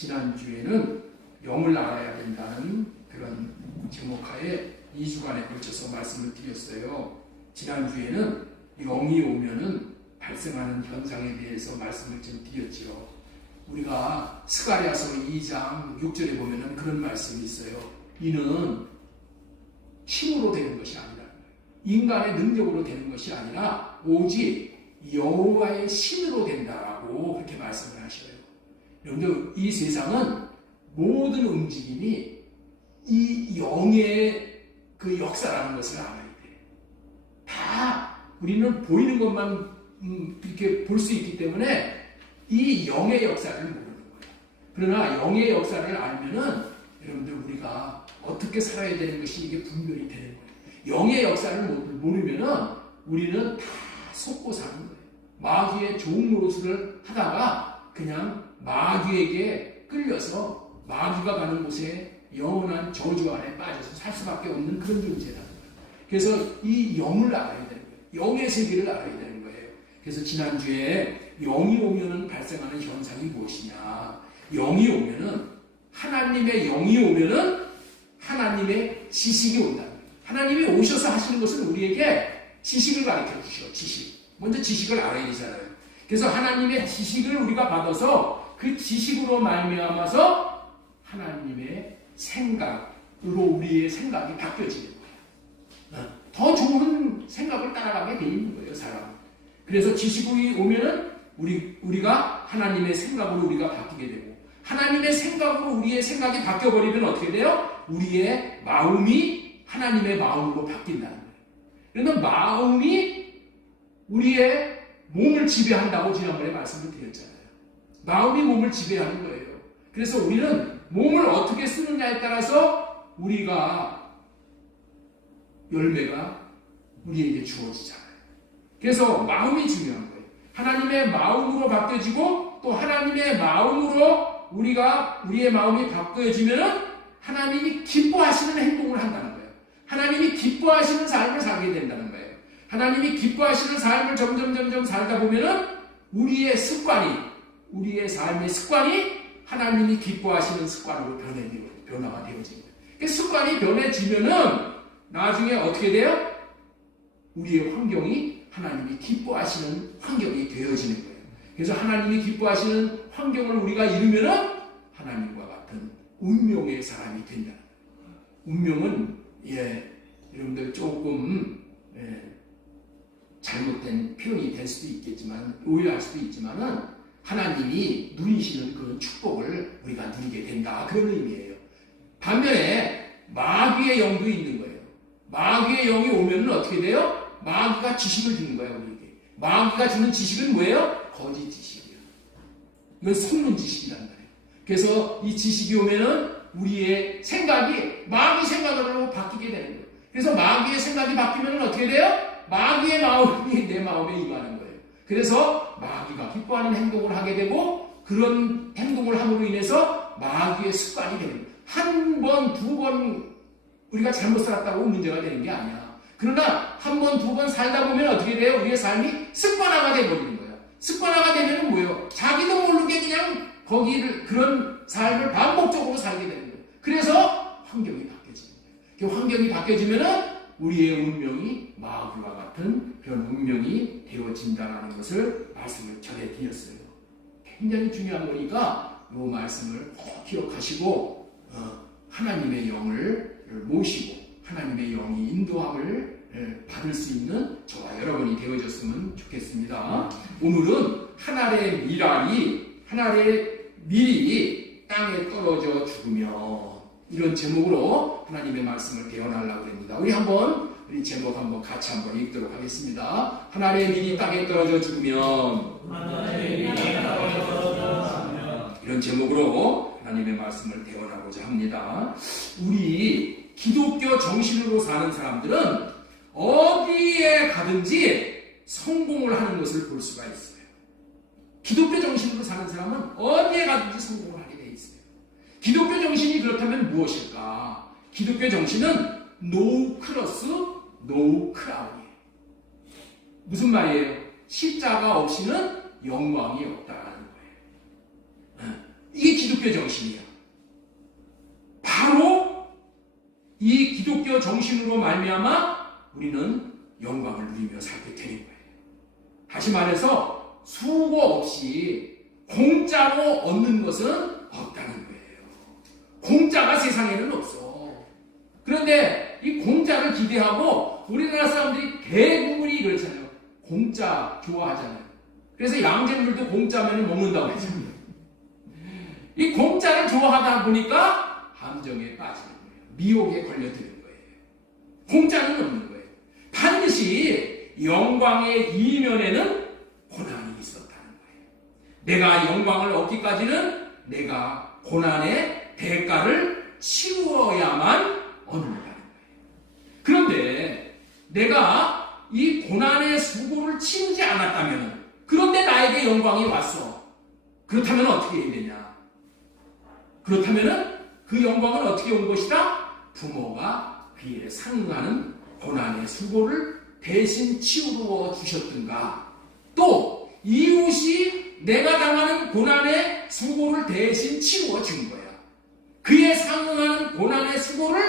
지난주에는 영을 알아야 된다는 그런 제목하에 2주간에 걸쳐서 말씀을 드렸어요. 지난주에는 영이 오면은 발생하는 현상에 대해서 말씀을 좀 드렸지요. 우리가 스가랴서 2장 6절에 보면은 그런 말씀이 있어요. 이는 힘으로 되는 것이 아니라, 인간의 능력으로 되는 것이 아니라 오직 여호와의 신으로 된다라고 그렇게 말씀을 하셔요. 여러분들, 이 세상은 모든 움직임이 이 영의 그 역사라는 것을 알아야 돼. 다 우리는 보이는 것만 이렇게 볼 수 있기 때문에 이 영의 역사를 모르는 거예요. 그러나 영의 역사를 알면은 여러분들, 우리가 어떻게 살아야 되는 것이 이게 분별이 되는 거예요. 영의 역사를 모르면은 우리는 다 속고 사는 거예요. 마귀의 좋은 노릇을 하다가 그냥 마귀에게 끌려서 마귀가 가는 곳에 영원한 저주 안에 빠져서 살 수밖에 없는 그런 존재라는 거예요. 그래서 이 영을 알아야 되는 거예요. 영의 세계를 알아야 되는 거예요. 그래서 지난주에 영이 오면은 발생하는 현상이 무엇이냐. 영이 오면은, 하나님의 영이 오면은 하나님의 지식이 온다. 하나님이 오셔서 하시는 것은 우리에게 지식을 가르쳐 주셔. 지식. 먼저 지식을 알아야 되잖아요. 그래서 하나님의 지식을 우리가 받아서 그 지식으로 말미암아서 하나님의 생각으로 우리의 생각이 바뀌어지는 거예요. 더 좋은 생각을 따라가게 돼 있는 거예요, 사람은. 그래서 지식이 오면은 우리가 하나님의 생각으로 우리가 바뀌게 되고, 하나님의 생각으로 우리의 생각이 바뀌어버리면 어떻게 돼요? 우리의 마음이 하나님의 마음으로 바뀐다는 거예요. 그런데 마음이 우리의 몸을 지배한다고 지난번에 말씀을 드렸잖아요. 마음이 몸을 지배하는 거예요. 그래서 우리는 몸을 어떻게 쓰느냐에 따라서 우리가 열매가 우리에게 주어지잖아요. 그래서 마음이 중요한 거예요. 하나님의 마음으로 바뀌어지고, 또 하나님의 마음으로 우리의 마음이 바뀌어지면은 하나님이 기뻐하시는 행동을 한다는 거예요. 하나님이 기뻐하시는 삶을 살게 된다는 거예요. 하나님이 기뻐하시는 삶을 점점 살다 보면은 우리의 삶의 습관이 하나님이 기뻐하시는 습관으로 변화가 되어지는 거예요. 그 습관이 변해지면은 나중에 어떻게 돼요? 우리의 환경이 하나님이 기뻐하시는 환경이 되어지는 거예요. 그래서 하나님이 기뻐하시는 환경을 우리가 이루면은 하나님과 같은 운명의 사람이 된다. 운명은 여러분들 조금 잘못된 표현이 될 수도 있겠지만, 오해할 수도 있지만은 하나님이 누리시는 그런 축복을 우리가 누리게 된다, 그런 의미예요. 반면에 마귀의 영도 있는 거예요. 마귀의 영이 오면은 어떻게 돼요? 마귀가 지식을 주는 거예요, 우리에게. 마귀가 주는 지식은 뭐예요? 거짓 지식이에요. 이건 속는 지식이란 말이에요. 그래서 이 지식이 오면은 우리의 생각이 마귀 생각으로 바뀌게 되는 거예요. 그래서 마귀의 생각이 바뀌면 어떻게 돼요? 마귀의 마음이 내 마음에 임하는 거예요. 그래서 마귀가 기뻐하는 행동을 하게 되고, 그런 행동을 함으로 인해서 마귀의 습관이 되는 거예요. 한 번, 두 번 우리가 잘못 살았다고 문제가 되는 게 아니야. 그러나 한 번, 두 번 살다 보면 어떻게 돼요? 우리의 삶이 습관화가 되어버리는 거예요. 습관화가 되면 뭐예요? 자기도 모르게 그냥 그런 삶을 반복적으로 살게 되는 거예요. 그래서 환경이 바뀌어지는 거예요. 그 환경이 바뀌어지면은 우리의 운명이 마귀와 같은 그런 운명이 되어진다는 것을 말씀을 전해드렸어요. 굉장히 중요한 거니까 이 말씀을 꼭 기억하시고 하나님의 영을 모시고 하나님의 영이 인도함을 받을 수 있는 저와 여러분이 되어졌으면 좋겠습니다. 오늘은 하늘의 밀이 땅에 떨어져 죽으며, 이런 제목으로 하나님의 말씀을 배워나가려고 합니다. 우리 제목 한번 같이 한번 읽도록 하겠습니다. 하늘의 밀이 땅에 떨어져 죽으면, 이런 제목으로 하나님의 말씀을 배워나가고자 합니다. 우리 기독교 정신으로 사는 사람들은 어디에 가든지 성공을 하는 것을 볼 수가 있어요. 기독교 정신으로 사는 사람은 어디에 가든지 성공을 하게 돼 있어요. 기독교 정신이 그렇다면 무엇일까? 기독교 정신은 no cross, no crown이에요. 무슨 말이에요? 십자가 없이는 영광이 없다라는 거예요. 이게 기독교 정신이야. 바로 이 기독교 정신으로 말미암아 우리는 영광을 누리며 살게 되는 거예요. 다시 말해서 수고 없이 공짜로 얻는 것은 없다는 거예요. 공짜가 세상에는 없어. 그런데 이 공짜를 기대하고 우리나라 사람들이 대부분이 그렇잖아요. 공짜 좋아하잖아요. 그래서 양재물도 공짜면 먹는다고 했잖아요. 이 공짜를 좋아하다 보니까 함정에 빠지는 거예요. 미혹에 걸려드는 거예요. 공짜는 없는 거예요. 반드시 영광의 이면에는 고난이 있었다는 거예요. 내가 영광을 얻기까지는 내가 고난의 대가를 치루어야만 얻는다는 거예요. 그런데 내가 이 고난의 수고를 치르지 않았다면, 그런데 나에게 영광이 왔어. 그렇다면 어떻게 해야 되냐? 그렇다면 그 영광은 어떻게 온 것이다? 부모가 그에 상응하는 고난의 수고를 대신 치루어 주셨든가, 또 이웃이 내가 당하는 고난의 수고를 대신 치루어 준 거야. 그에 상응하는 고난의 수고를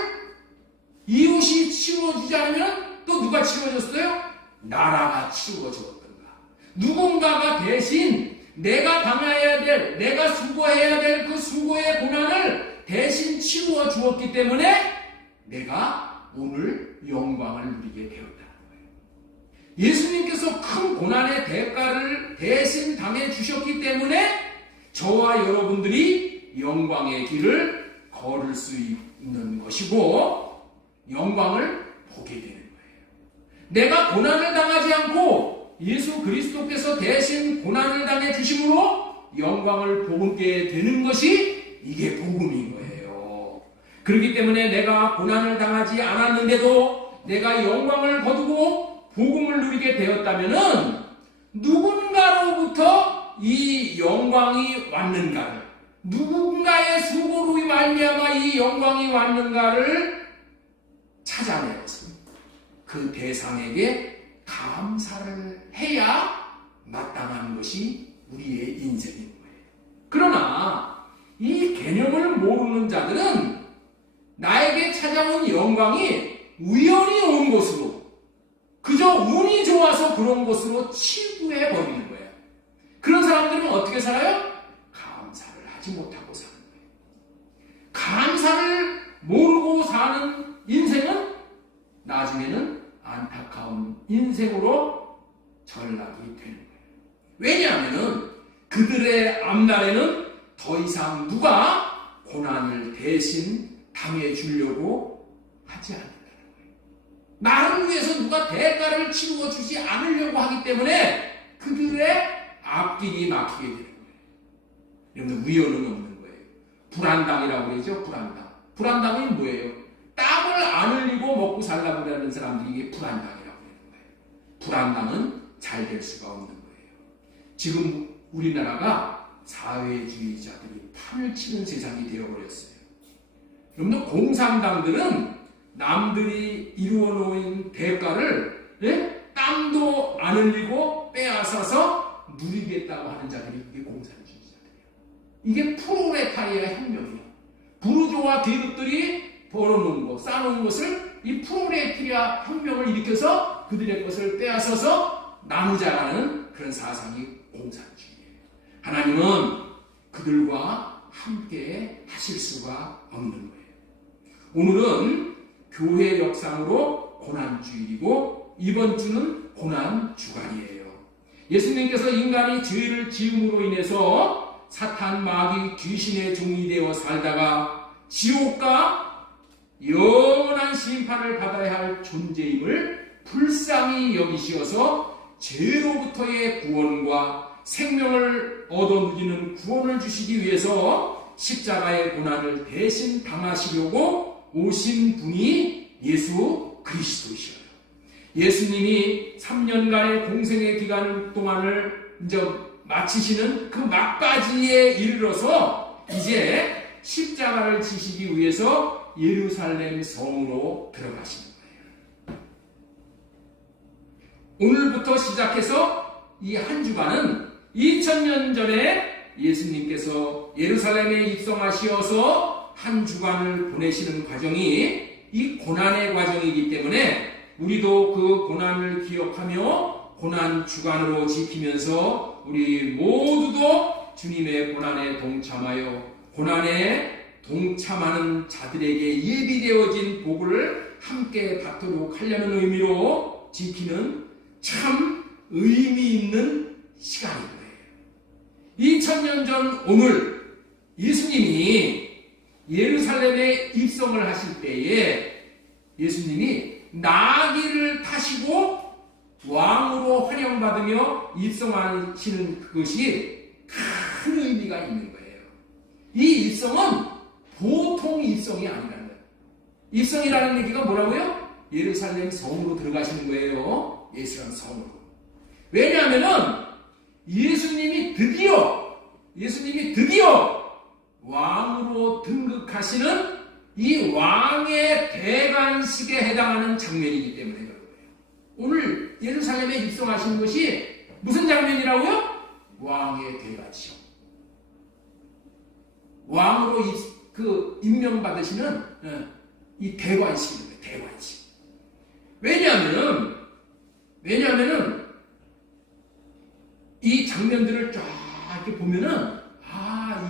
이웃이 치루어 주지 않으면 또 누가 치루어줬어요? 나라가 치루어 줬던가. 누군가가 대신 내가 당해야 될, 내가 수고해야 될 그 수고의 고난을 대신 치루어 주었기 때문에 내가 오늘 영광을 누리게 되었다는 거예요. 예수님께서 큰 고난의 대가를 대신 당해 주셨기 때문에 저와 여러분들이 영광의 길을 걸을 수 있는 것이고 영광을 보게 되는 거예요. 내가 고난을 당하지 않고 예수 그리스도께서 대신 고난을 당해 주심으로 영광을 보게 되는 것이 이게 복음인 거예요. 그렇기 때문에 내가 고난을 당하지 않았는데도 내가 영광을 거두고 복음을 누리게 되었다면은 누군가로부터 이 영광이 왔는가를, 누군가의 수고로 말미암아 이 영광이 왔는가를 찾아내서 그 대상에게 감사를 해야 마땅한 것이 우리의 인생인 거예요. 그러나 이 개념을 모르는 자들은 나에게 찾아온 영광이 우연히 온 것으로, 그저 운이 좋아서 그런 것으로 치부해버리는 거예요. 그런 사람들은 어떻게 살아요? 감사를 하지 못하고 사는 거예요. 감사를 모르고 사는 인생은 나중에는 안타까운 인생으로 전락이 되는 거예요. 왜냐하면 그들의 앞날에는 더 이상 누가 고난을 대신 당해주려고 하지 않는다는 거예요. 나를 위해서 누가 대가를 치루어 주지 않으려고 하기 때문에 그들의 앞길이 막히게 되는 거예요. 여러분, 위헌은 없는 거예요. 불안당이라고 그러죠. 불안당이 뭐예요? 땀을 안 흘리고 먹고 살라고 하는 사람들이 이게 불안당이라고 하는 거예요. 불안당은 잘 될 수가 없는 거예요. 지금 우리나라가 사회주의자들이 판을 치는 세상이 되어버렸어요. 여러분들, 공산당들은 남들이 이루어놓은 대가를 땀도 안 흘리고 빼앗아서 누리겠다고 하는 자들이 이게 공산주의자들이에요. 이게 프로레타리아 혁명이에요. 부르조아 계급들이 벌어놓은 것, 쌓아놓은 것을 이 프로레타리아 혁명을 일으켜서 그들의 것을 빼앗아서 나누자라는 그런 사상이 공산주의예요. 하나님은 그들과 함께 하실 수가 없는 거예요. 오늘은 교회 역상으로 고난주일이고 이번 주는 고난주간이에요. 예수님께서 인간이 죄를 지음으로 인해서 사탄, 마귀, 귀신의 종이 되어 살다가 지옥과 영원한 심판을 받아야 할 존재임을 불쌍히 여기시어서 죄로부터의 구원과 생명을 얻어 누리는 구원을 주시기 위해서 십자가의 고난을 대신 당하시려고 오신 분이 예수 그리스도이셔요. 예수님이 3년간의 공생의 기간 동안을 이제 마치시는 그 막바지에 이르러서 이제 십자가를 지시기 위해서 예루살렘 성으로 들어가시는 거예요. 오늘부터 시작해서 이 한 주간은 2000년 전에 예수님께서 예루살렘에 입성하시어서 한 주간을 보내시는 과정이 이 고난의 과정이기 때문에 우리도 그 고난을 기억하며 고난 주간으로 지키면서 우리 모두도 주님의 고난에 동참하여 고난에 동참하는 자들에게 예비되어진 복을 함께 받도록 하려는 의미로 지키는 참 의미 있는 시간인 거예요. 2000년 전 오늘 예수님이 예루살렘에 입성을 하실 때에 예수님이 나귀를 타시고 왕으로 환영받으며 입성하시는 그것이 큰 의미가 있는 거예요. 이 입성은 보통 입성이 아니라는 거예요. 입성이라는 얘기가 뭐라고요? 예루살렘 성으로 들어가시는 거예요. 예수라는 성으로. 왜냐하면 예수님이 드디어 왕으로 등극하시는 이 왕의 대관식에 해당하는 장면이기 때문에 그런 거예요. 오늘 예루살렘에 입성하신 것이 무슨 장면이라고요? 왕의 대관식. 왕으로 임명받으시는 이 대관식입니다. 대관식. 왜냐하면은 이 장면들을 쫙 이렇게 보면은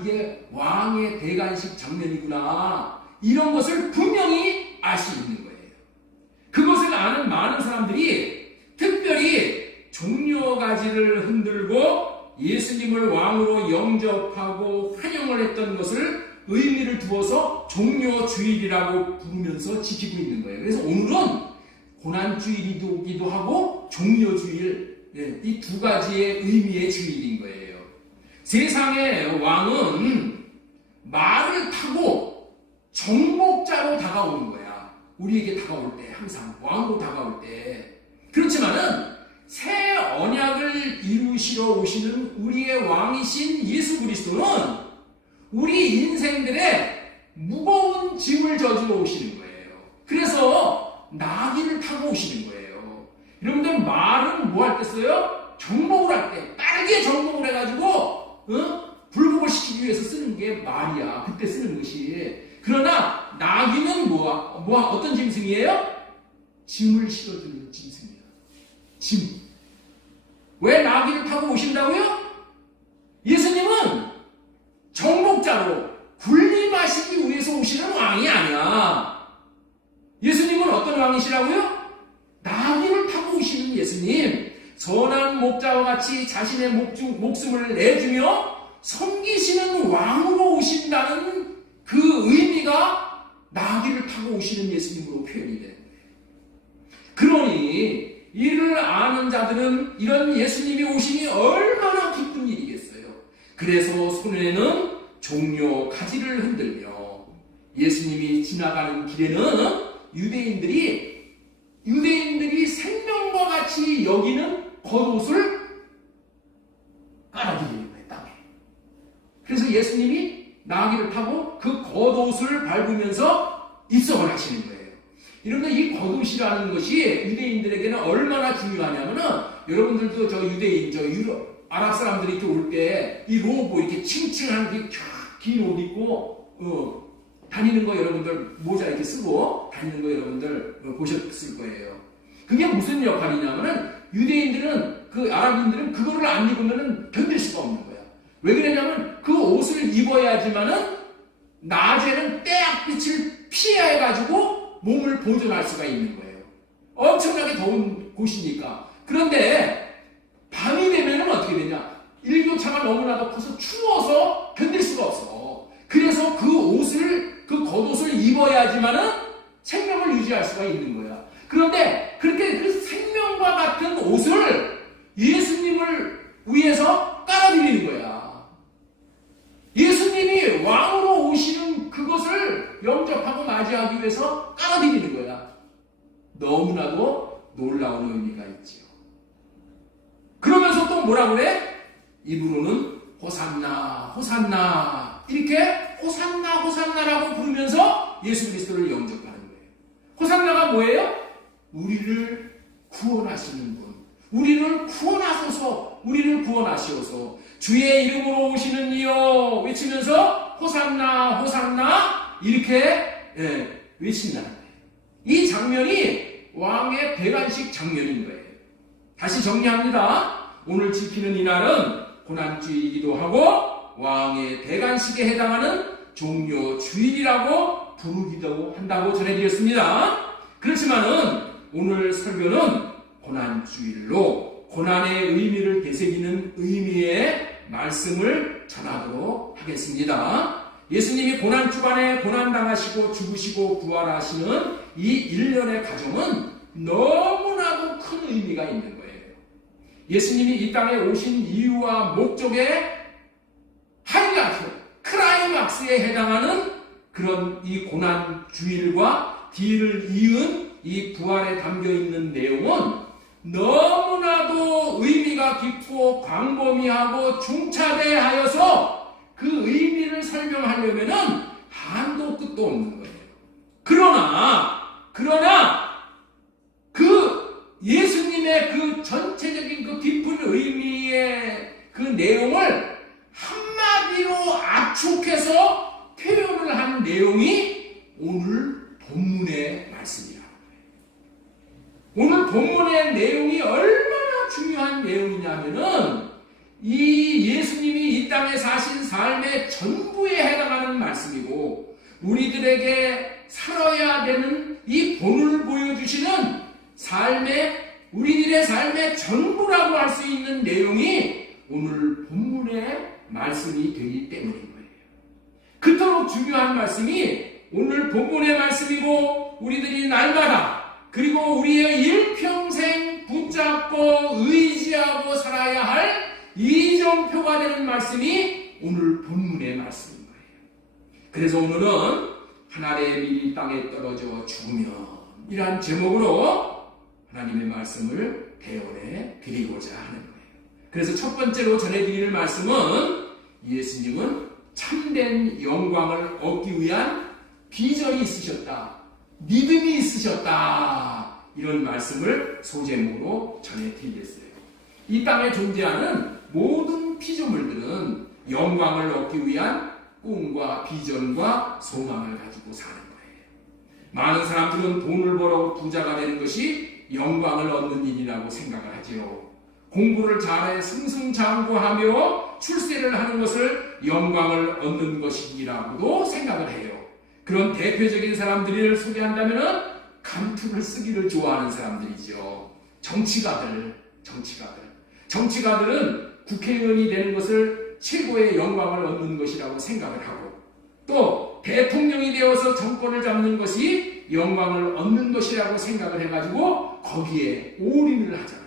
이게 왕의 대관식 장면이구나 이런 것을 분명히 알 수 있는 거예요. 그것을 아는 많은 사람들이 특별히 종려가지를 흔들고 예수님을 왕으로 영접하고 환영을 했던 것을 의미를 두어서 종려주일이라고 부르면서 지키고 있는 거예요. 그래서 오늘은 고난주일이기도 하고 종려주일, 이 두 가지의 의미의 주일인 거예요. 세상의 왕은 말을 타고 정복자로 다가오는 거야. 우리에게 다가올 때, 항상 왕으로 다가올 때. 그렇지만은 새 언약을 이루시러 오시는 우리의 왕이신 예수 그리스도는 우리 인생들의 무거운 짐을 져주러 오시는 거예요. 그래서 나귀를 타고 오시는 거예요. 여러분들 말은 뭐 할 때 써요? 정복을 할 때, 빠르게 정복을 해가지고 불복을 시키기 위해서 쓰는 게 말이야. 그때 쓰는 것이. 그러나 나귀는 어떤 짐승이에요? 짐을 실어주는 짐승이에요. 짐. 왜 나귀를 타고 오신다고요? 예수님은 정복자로 군림하시기 위해서 오시는 왕이 아니야. 예수님은 어떤 왕이시라고요? 나귀를 타고 오시는 예수님. 선한 목자와 같이 자신의 목숨을 내주며 섬기시는 왕으로 오신다는 그 의미가 나귀를 타고 오시는 예수님으로 표현이 되는 거예요. 그러니 이를 아는 자들은 이런 예수님이 오심이 얼마나 기쁜 일이겠어요. 그래서 손에는 종려 가지를 흔들며 예수님이 지나가는 길에는 유대인들이 생명과 같이 여기는 겉옷을 깔아드리는 거예요, 땅에. 그래서 예수님이 나귀를 타고 그 겉옷을 밟으면서 입성을 하시는 거예요. 여러분들 이 겉옷이라는 것이 유대인들에게는 얼마나 중요하냐면은 여러분들도 아랍 사람들이 이렇게 올 때 이 로브 이렇게 칭칭한 긴 옷 입고 다니는 거 여러분들 모자 이렇게 쓰고 다니는 거 여러분들 보셨을 거예요. 그게 무슨 역할이냐면은 유대인들은 아랍인들은 그거를 안 입으면은 견딜 수가 없는 거야. 왜 그러냐면 그 옷을 입어야지만은 낮에는 태양빛을 피해 가지고 몸을 보존할 수가 있는 거예요. 엄청나게 더운 곳이니까. 그런데 밤이 되면은 어떻게 되냐? 일교차가 너무나도 커서 추워서 견딜 수가 없어. 그래서 그 겉옷을 입어야지만은 생명을 유지할 수가 있는 거야. 그런데 그렇게 그 생명과 같은 옷을 예수님을 위해서 깔아드리는 거야. 예수님이 왕으로 오시는 그것을 영접하고 맞이하기 위해서 깔아드리는 거야. 너무나도 놀라운 의미가 있지요. 그러면서 또 뭐라 그래? 입으로는 호산나 호산나 이렇게 호산나 호산나라고 부르면서 예수 그리스도를 영접하는 거예요. 호산나가 뭐예요? 우리를 구원하시는 분, 우리를 구원하소서 우리를 구원하시옵소서. 주의 이름으로 오시는 이여 외치면서 호산나 호산나 이렇게 외친다는 거예요. 이 장면이 왕의 대관식 장면인 거예요. 다시 정리합니다. 오늘 지키는 이날은 고난주일이기도 하고 왕의 대관식에 해당하는 종료주일이라고 부르기도 한다고 전해드렸습니다. 그렇지만은 오늘 설교는 고난주일로 고난의 의미를 되새기는 의미의 말씀을 전하도록 하겠습니다. 예수님이 고난주간에 고난당하시고 죽으시고 부활하시는 이 일련의 과정은 너무나도 큰 의미가 있는 거예요. 예수님이 이 땅에 오신 이유와 목적의 하이라이트, 크라이막스에 해당하는 그런 이 고난주일과 뒤를 이은 이 부활에 담겨있는 내용은 너무나도 의미가 깊고 광범위하고 중차대하여서 그 의미를 설명하려면은 한도 끝도 없는 거예요. 그러나 그 예수님의 그 전체적인 그 깊은 의미의 그 내용을 한마디로 압축해서 표현을 한 내용이 오늘 본문의 말씀이라는 거예요. 오늘 본문의 내용이 얼마나 중요한 내용이냐면은 이 예수님이 이 땅에 사신 삶의 전부에 해당하는 말씀이고 우리들에게 살아야 되는 이 본을 보여주시는 우리들의 삶의 전부라고 할 수 있는 내용이 오늘 본문의 말씀이 되기 때문인 거예요. 그토록 중요한 말씀이 오늘 본문의 말씀이고 우리들이 날마다 그리고 우리의 일평생 붙잡고 의지하고 살아야 할 이정표가 되는 말씀이 오늘 본문의 말씀인 거예요. 그래서 오늘은 하나님의 밀이 땅에 떨어져 죽으면 이란 제목으로 하나님의 말씀을 대언해 드리고자 하는 거예요. 그래서 첫 번째로 전해드리는 말씀은 예수님은 참된 영광을 얻기 위한 비전이 있으셨다. 믿음이 있으셨다. 이런 말씀을 소제목으로 전해드리겠어요. 이 땅에 존재하는 모든 피조물들은 영광을 얻기 위한 꿈과 비전과 소망을 가지고 사는 거예요. 많은 사람들은 돈을 벌어 부자가 되는 것이 영광을 얻는 일이라고 생각을 하지요. 공부를 잘해 승승장구하며 출세를 하는 것을 영광을 얻는 것이라고도 생각을 해요. 그런 대표적인 사람들을 소개한다면 감투를 쓰기를 좋아하는 사람들이죠. 정치가들은 국회의원이 되는 것을 최고의 영광을 얻는 것이라고 생각을 하고 또 대통령이 되어서 정권을 잡는 것이 영광을 얻는 것이라고 생각을 해가지고 거기에 올인을 하잖아요.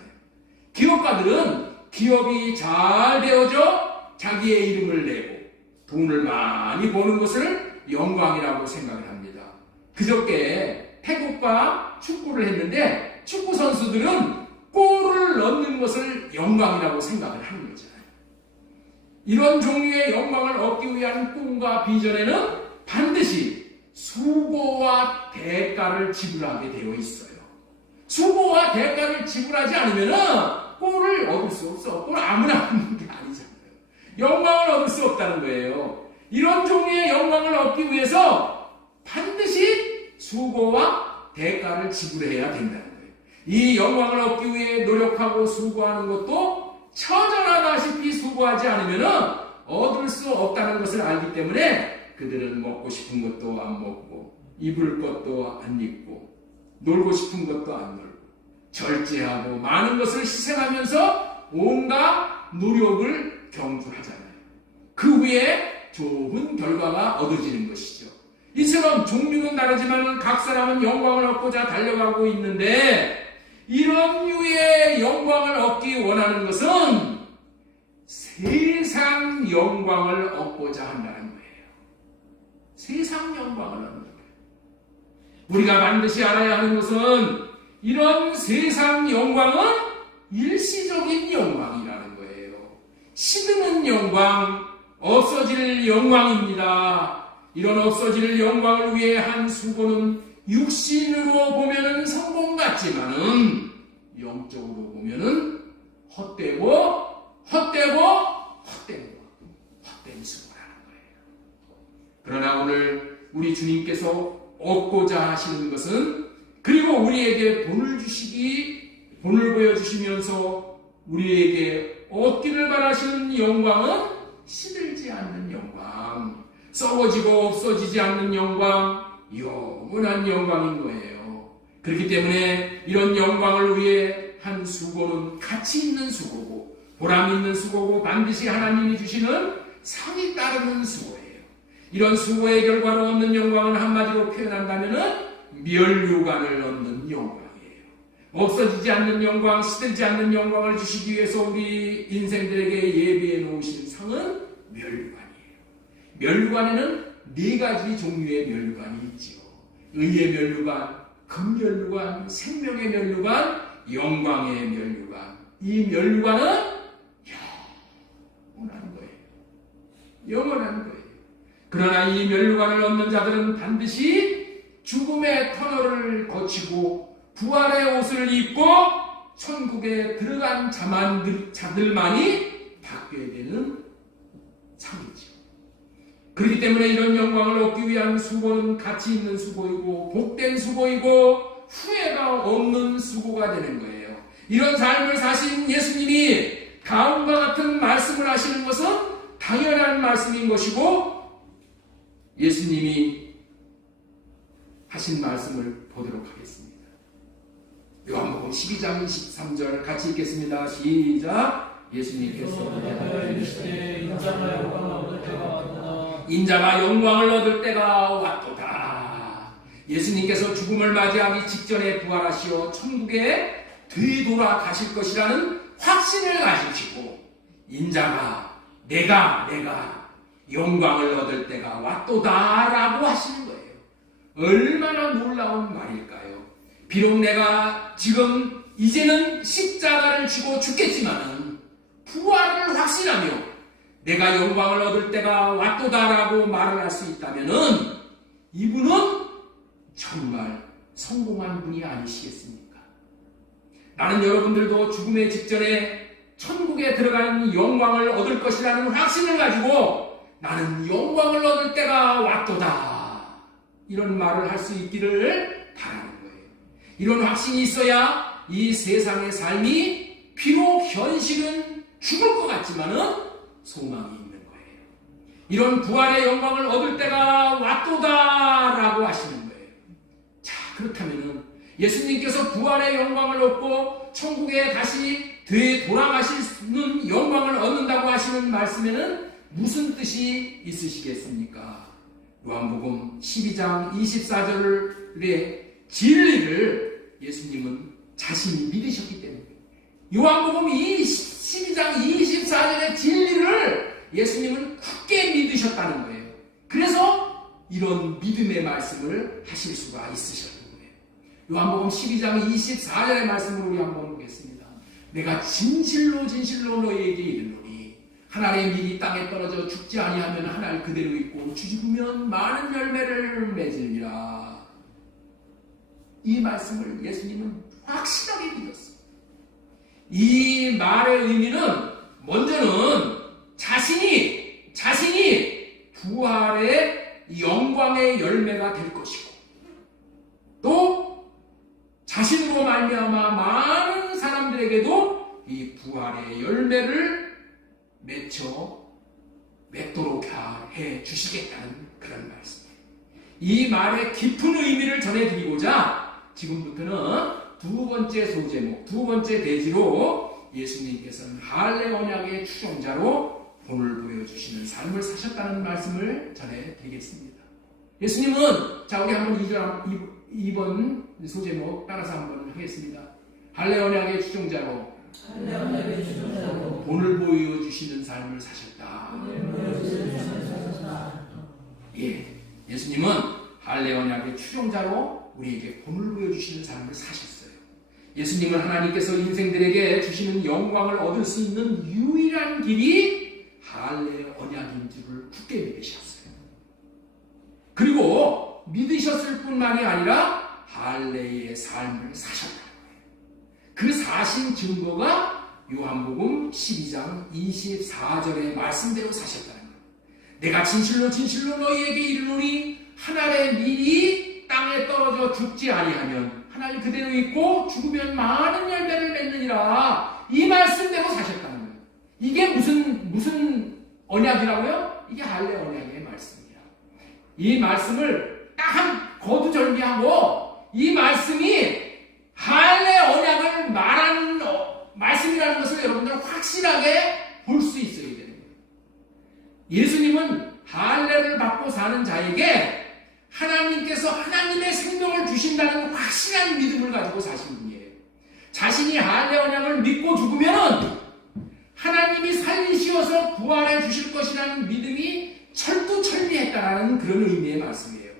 기업가들은 기업이 잘 되어져 자기의 이름을 내고 돈을 많이 버는 것을 영광이라고 생각을 합니다. 그저께 태국과 축구를 했는데 축구 선수들은 골을 넣는 것을 영광이라고 생각을 하는 거잖아요. 이런 종류의 영광을 얻기 위한 꿈과 비전에는 반드시 수고와 대가를 지불하게 되어 있어요. 수고와 대가를 지불하지 않으면 꼴을 얻을 수 없어. 꼴 아무나 얻는 게 아니잖아요. 영광을 얻을 수 없다는 거예요. 이런 종류의 영광을 얻기 위해서 반드시 수고와 대가를 지불해야 된다는 거예요. 이 영광을 얻기 위해 노력하고 수고하는 것도 처절하다시피 수고하지 않으면 얻을 수 없다는 것을 알기 때문에 그들은 먹고 싶은 것도 안 먹고 입을 것도 안 입고 놀고 싶은 것도 안 놀고 절제하고 많은 것을 희생하면서 온갖 노력을 경주하잖아요. 그 후에 좋은 결과가 얻어지는 것이죠. 이처럼 종류는 다르지만 각 사람은 영광을 얻고자 달려가고 있는데 이런 류의 영광을 얻기 원하는 것은 세상 영광을 얻고자 한다는 거예요. 세상 영광을 얻는 거예요. 우리가 반드시 알아야 하는 것은 이런 세상 영광은 일시적인 영광이라는 거예요. 시드는 영광, 없어질 영광입니다. 이런 없어질 영광을 위해 한 수고는 육신으로 보면은 성공 같지만은 영적으로 보면은 헛되고 헛된 수고라는 거예요. 그러나 오늘 우리 주님께서 얻고자 하시는 것은, 그리고 우리에게 본을 보여주시면서 우리에게 얻기를 바라시는 영광은 시들지 않는 영광, 썩어지고 없어지지 않는 영광, 영원한 영광인 거예요. 그렇기 때문에 이런 영광을 위해 한 수고는 가치 있는 수고고, 보람 있는 수고고, 반드시 하나님이 주시는 상이 따르는 수고예요. 이런 수고의 결과로 얻는 영광은 한마디로 표현한다면 면류관을 얻는 영광이에요. 없어지지 않는 영광, 시들지 않는 영광을 주시기 위해서 우리 인생들에게 예비해 놓으신 상은 면류관이에요. 면류관에는 4가지 종류의 면류관이 있지요. 의의 면류관, 금면류관, 생명의 면류관, 영광의 면류관. 이 면류관은 영원한 거예요. 그러나 이 면류관을 얻는 자들은 반드시 죽음의 터널을 거치고 부활의 옷을 입고 천국에 들어간 자들만이 받게 되는 상이죠. 그렇기 때문에 이런 영광을 얻기 위한 수고는 가치 있는 수고이고 복된 수고이고 후회가 없는 수고가 되는 거예요. 이런 삶을 사신 예수님이 다음과 같은 말씀을 하시는 것은 당연한 말씀인 것이고, 예수님이 하신 말씀을 보도록 하겠습니다. 요한복음 12장 23절 같이 읽겠습니다. 시작. 예수님께서 인자가 영광을 얻을 때가 왔도다. 예수님께서 죽음을 맞이하기 직전에 부활하시어 천국에 되돌아 가실 것이라는 확신을 가지시고, 인자가 내가 영광을 얻을 때가 왔도다 라고 하시는 거예요. 얼마나 놀라운 말일까요? 비록 내가 지금 이제는 십자가를 지고 죽겠지만은 부활을 확신하며 내가 영광을 얻을 때가 왔도다 라고 말을 할 수 있다면은 이분은 정말 성공한 분이 아니시겠습니까? 나는 여러분들도 죽음의 직전에 천국에 들어가는 영광을 얻을 것이라는 확신을 가지고 나는 영광을 얻을 때가 왔도다, 이런 말을 할 수 있기를 바라는 거예요. 이런 확신이 있어야 이 세상의 삶이 비록 현실은 죽을 것 같지만은 소망이 있는 거예요. 이런 부활의 영광을 얻을 때가 왔도다 라고 하시는 거예요. 자, 그렇다면은 예수님께서 부활의 영광을 얻고 천국에 다시 되돌아가시는 영광을 얻는다고 하시는 말씀에는 무슨 뜻이 있으시겠습니까? 요한복음 12장 24절의 진리를 예수님은 자신이 믿으셨기 때문에, 요한복음 12장 24절의 진리를 예수님은 굳게 믿으셨다는 거예요. 그래서 이런 믿음의 말씀을 하실 수가 있으셨던 거예요. 요한복음 12장 24절의 말씀을 우리 한번 보겠습니다. 내가 진실로 너희에게 이르노니 하나님의 밀이 땅에 떨어져 죽지 아니하면 하나를 그대로 있고 죽으면 많은 열매를 맺으리라. 이 말씀을 예수님은 확실하게 믿었어요. 이 말의 의미는 먼저는 자신이 부활의 영광의 열매가 될 것이고, 또 자신으로 말미암아 많은 사람들에게도 이 부활의 열매를 맺도록 해 주시겠다는 그런 말씀이에요. 이 말의 깊은 의미를 전해드리고자 지금부터는 두 번째 소제목, 두 번째 대지로 예수님께서는 할례 언약의 추종자로 본을 보여주시는 삶을 사셨다는 말씀을 전해드리겠습니다. 예수님은, 자, 우리 한번 2번 소제목 따라서 한번 하겠습니다. 할례 언약의 추종자로 본을 보여주시는 삶을 사셨다. 예, 예수님은 할례 언약의 추종자로 우리에게 본을 보여주시는 삶을 사셨어요. 예수님은 하나님께서 인생들에게 주시는 영광을 얻을 수 있는 유일한 길이 할례 언약인 줄을 굳게 믿으셨어요. 그리고 믿으셨을 뿐만이 아니라 할례의 삶을 사셨다. 그 사신 증거가 요한복음 12장 24절의 말씀대로 사셨다는 거예요. 내가 진실로 진실로 너희에게 이르노니 한 알의 밀이 땅에 떨어져 죽지 아니하면 한 알 그대로 있고 죽으면 많은 열매를 맺느니라. 이 말씀대로 사셨다는 거예요. 이게 무슨 언약이라고요? 이게 할례 언약의 말씀이야. 이 말씀을 딱 한 거두절미하고 이 말씀이 할례 언약을 말하는 말씀이라는 것을 여러분들은 확실하게 볼 수 있어야 되는 거예요. 예수님은 할례를 받고 사는 자에게 하나님께서 하나님의 생명을 주신다는 확실한 믿음을 가지고 사신 분이에요. 자신이 할례 언약을 믿고 죽으면 하나님이 살리시어서 부활해 주실 것이라는 믿음이 철두철미했다라는 그런 의미의 말씀이에요.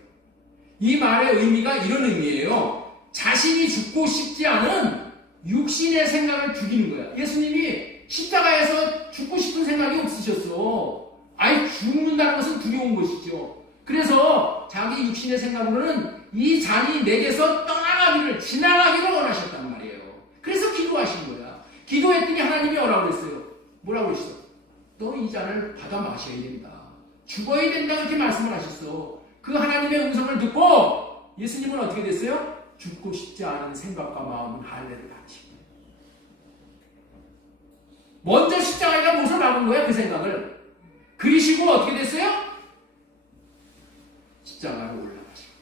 이 말의 의미가 이런 의미예요. 자신이 죽고 싶지 않은 육신의 생각을 죽이는 거야. 예수님이 십자가에서 죽고 싶은 생각이 없으셨어. 아예 죽는다는 것은 두려운 것이죠. 그래서 자기 육신의 생각으로는 이 잔이 내게서 떠나가기를, 지나가기를 원하셨단 말이에요. 그래서 기도하신 거야. 기도했더니 하나님이 오라고 그랬어요. 뭐라고 그랬어? 너 이 잔을 받아 마셔야 된다. 죽어야 된다. 그렇게 말씀을 하셨어. 그 하나님의 음성을 듣고 예수님은 어떻게 됐어요? 죽고 싶지 않은 생각과 마음은 할례를 받으신 거예요. 먼저 십자가에다 못을 박은 거야, 그 생각을. 그리시고 어떻게 됐어요? 십자가로 올라가시고.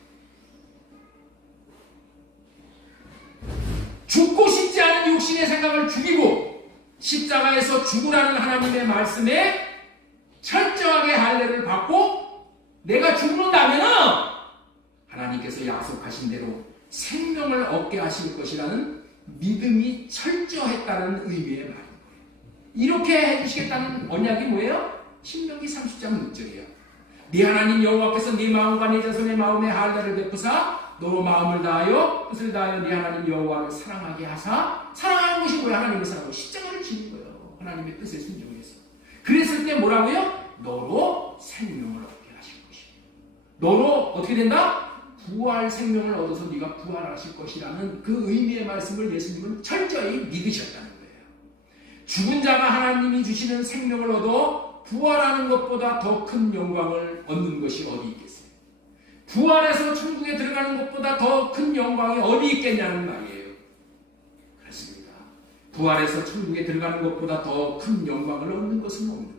죽고 싶지 않은 육신의 생각을 죽이고 십자가에서 죽으라는 하나님의 말씀에 철저하게 할례를 받고 내가 죽는다면은 하나님께서 약속하신 대로 생명을 얻게 하실 것이라는 믿음이 철저했다는 의미의 말인 거예요. 이렇게 해주시겠다는 언약이 뭐예요? 신명기 30장 6절이에요. 네 하나님 여호와께서 네 마음과 네 자손의 마음에 할례를 베푸사 너로 마음을 다하여 뜻을 다하여 네 하나님 여호와를 사랑하게 하사. 사랑하는 것이 뭐야? 하나님을 사랑하고 십자가를 지는 거예요. 하나님의 뜻에 순종해서. 그랬을 때 뭐라고요? 너로 생명을 얻게 하실 것이에요. 너로 어떻게 된다? 부활 생명을 얻어서 네가 부활하실 것이라는 그 의미의 말씀을 예수님은 철저히 믿으셨다는 거예요. 죽은 자가 하나님이 주시는 생명을 얻어 부활하는 것보다 더 큰 영광을 얻는 것이 어디 있겠어요? 부활해서 천국에 들어가는 것보다 더 큰 영광이 어디 있겠냐는 말이에요. 그렇습니다. 부활해서 천국에 들어가는 것보다 더 큰 영광을 얻는 것은 없는 거예요.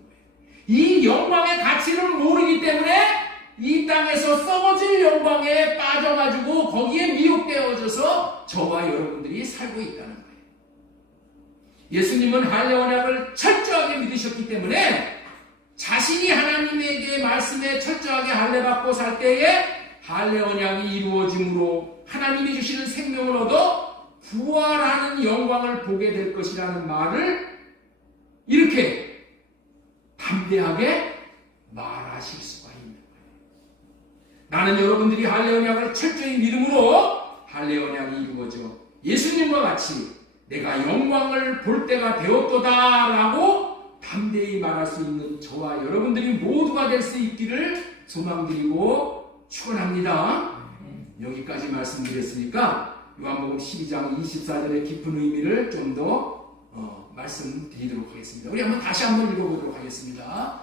이 영광의 가치를 모르기 때문에 이 땅에서 썩어질 영광에 빠져가지고 거기에 미혹되어져서 저와 여러분들이 살고 있다는 거예요. 예수님은 할례 언약을 철저하게 믿으셨기 때문에 자신이 하나님에게 말씀에 철저하게 할례받고 살 때에 할례 언약이 이루어짐으로 하나님이 주시는 생명을 얻어 부활하는 영광을 보게 될 것이라는 말을 이렇게 담대하게 말하실 수가 있는 거예요. 나는 여러분들이 할례 언약을 철저히 믿음으로 할례 언약이 이루어져 예수님과 같이 내가 영광을 볼 때가 되었도다라고 담대히 말할 수 있는 저와 여러분들이 모두가 될 수 있기를 소망드리고 축원합니다. 여기까지 말씀드렸으니까 요한복음 12장 24절의 깊은 의미를 좀 더 말씀드리도록 하겠습니다. 우리 다시 한번 읽어보도록 하겠습니다.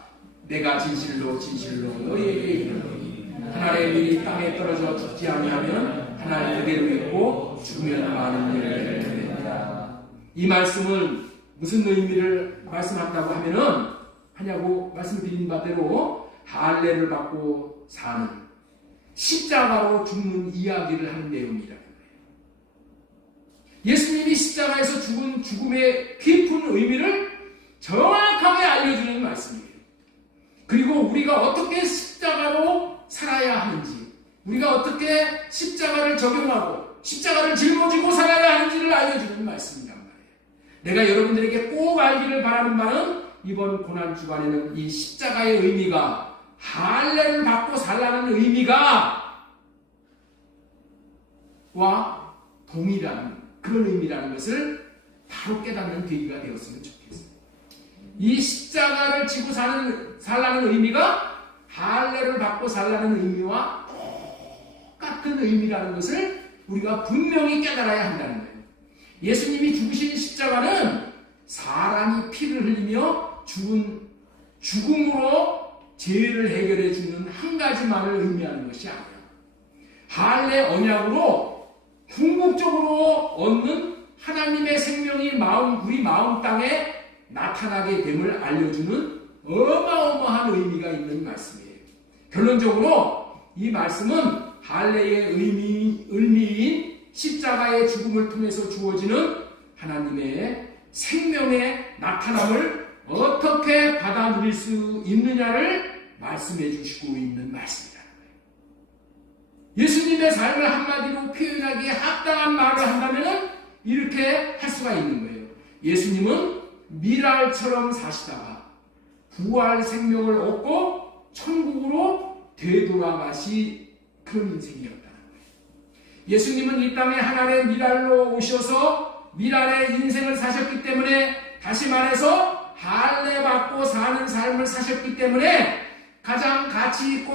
내가 진실로 진실로 너희에게 이르노니 한 알의 밀이 땅에 떨어져 죽지 아니하면 한 알 그대로 있고 죽으면 많은 열매를 맺느니라. 이 말씀은 무슨 의미를 말씀한다고 하냐고 말씀드린 바대로 할례를 받고 사는 십자가로 죽는 이야기를 하는 내용이라는 거예요. 예수님이 십자가에서 죽은 죽음의 깊은 의미를 정확하게 알려주는 말씀이에요. 그리고 우리가 어떻게 십자가로 살아야 하는지, 우리가 어떻게 십자가를 적용하고 십자가를 짊어지고 살아야 하는지를 알려주는 말씀이란 말이에요. 내가 여러분들에게 꼭 알기를 바라는 바는 이번 고난 주간에는 이 십자가의 의미가 할례를 받고 살라는 의미가 와 동일한 그런 의미라는 것을 바로 깨닫는 계기가 되었으면 좋겠어요. 이 십자가를 지고 살라는 의미가 할례를 받고 살라는 의미와 똑같은 의미라는 것을 우리가 분명히 깨달아야 한다는 거예요. 예수님이 죽으신 십자가는 사람이 피를 흘리며 죽음으로 죄를 해결해 주는 한 가지만을 의미하는 것이 아니야. 할례 언약으로 궁극적으로 얻는 하나님의 생명이 우리 마음 땅에 나타나게 됨을 알려주는 어마어마한 의미가 있는 말씀이에요. 결론적으로 이 말씀은 할례의 의미인 십자가의 죽음을 통해서 주어지는 하나님의 생명의 나타남을 어떻게 받아 누릴 수 있느냐를 말씀해 주시고 있는 말씀이라는 거예요. 예수님의 삶을 한마디로 표현하기에 합당한 말을 한다면 이렇게 할 수가 있는 거예요. 예수님은 미랄처럼 사시다가 부활 생명을 얻고 천국으로 되돌아가시 그런 인생이었다는 거예요. 예수님은 이 땅에 하나님의 미랄로 오셔서 미랄의 인생을 사셨기 때문에, 다시 말해서 할례 받고 사는 삶을 사셨기 때문에 가장 가치 있고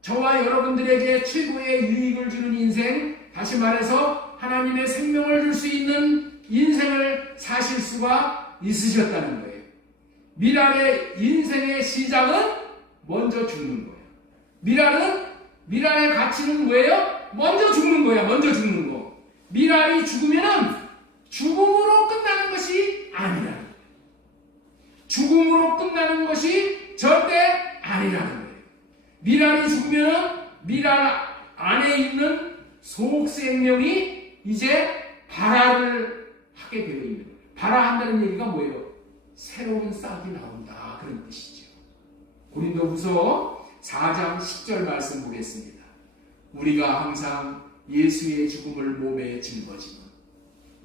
저와 여러분들에게 최고의 유익을 주는 인생, 다시 말해서 하나님의 생명을 줄 수 있는 인생을 사실 수가 있으셨다는 거예요. 미랄의 인생의 시작은 먼저 죽는 거예요. 미랄의 가치는 뭐예요? 먼저 죽는 거야. 먼저 죽는 거. 미랄이 죽으면은 죽음으로 끝나는 것이 아니라는 거예요. 죽음으로 끝나는 것이 절대 아니라는 거예요. 미랄이 죽으면 미랄 안에 있는 속생명이 이제 발화를 하게 되어 있는 거예요. 발화한다는 얘기가 뭐예요? 새로운 싹이 나온다, 그런 뜻이죠. 고린도후서 4장 10절 말씀 보겠습니다. 우리가 항상 예수의 죽음을 몸에 짊어지면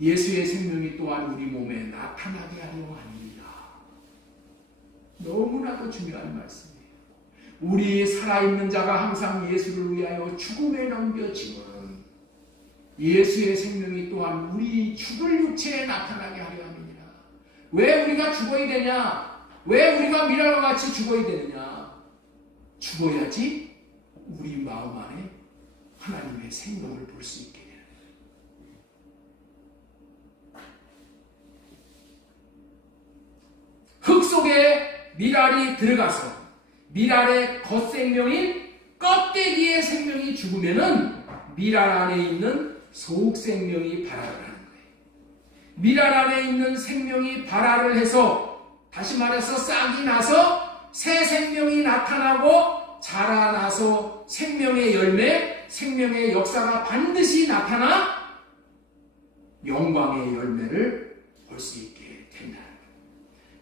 예수의 생명이 또한 우리 몸에 나타나게 하려 합니다. 너무나도 중요한 말씀이에요. 우리 살아있는 자가 항상 예수를 위하여 죽음에 넘겨지면 예수의 생명이 또한 우리 죽을 육체에 나타나게 하려 합니다. 왜 우리가 죽어야 되냐? 왜 우리가 미랄과 같이 죽어야 되느냐? 죽어야지 우리 마음 안에 하나님의 생명을 볼 수 있게 되는 거예요. 흙 속에 미랄이 들어가서 미랄의 겉생명인 껍데기의 생명이 죽으면은 미랄 안에 있는 속생명이 발화를 하는 거예요. 미랄 안에 있는 생명이 발화를 해서, 다시 말해서 싹이 나서 새 생명이 나타나고 자라나서 생명의 열매, 생명의 역사가 반드시 나타나 영광의 열매를 볼 수 있게 된다는 거예요.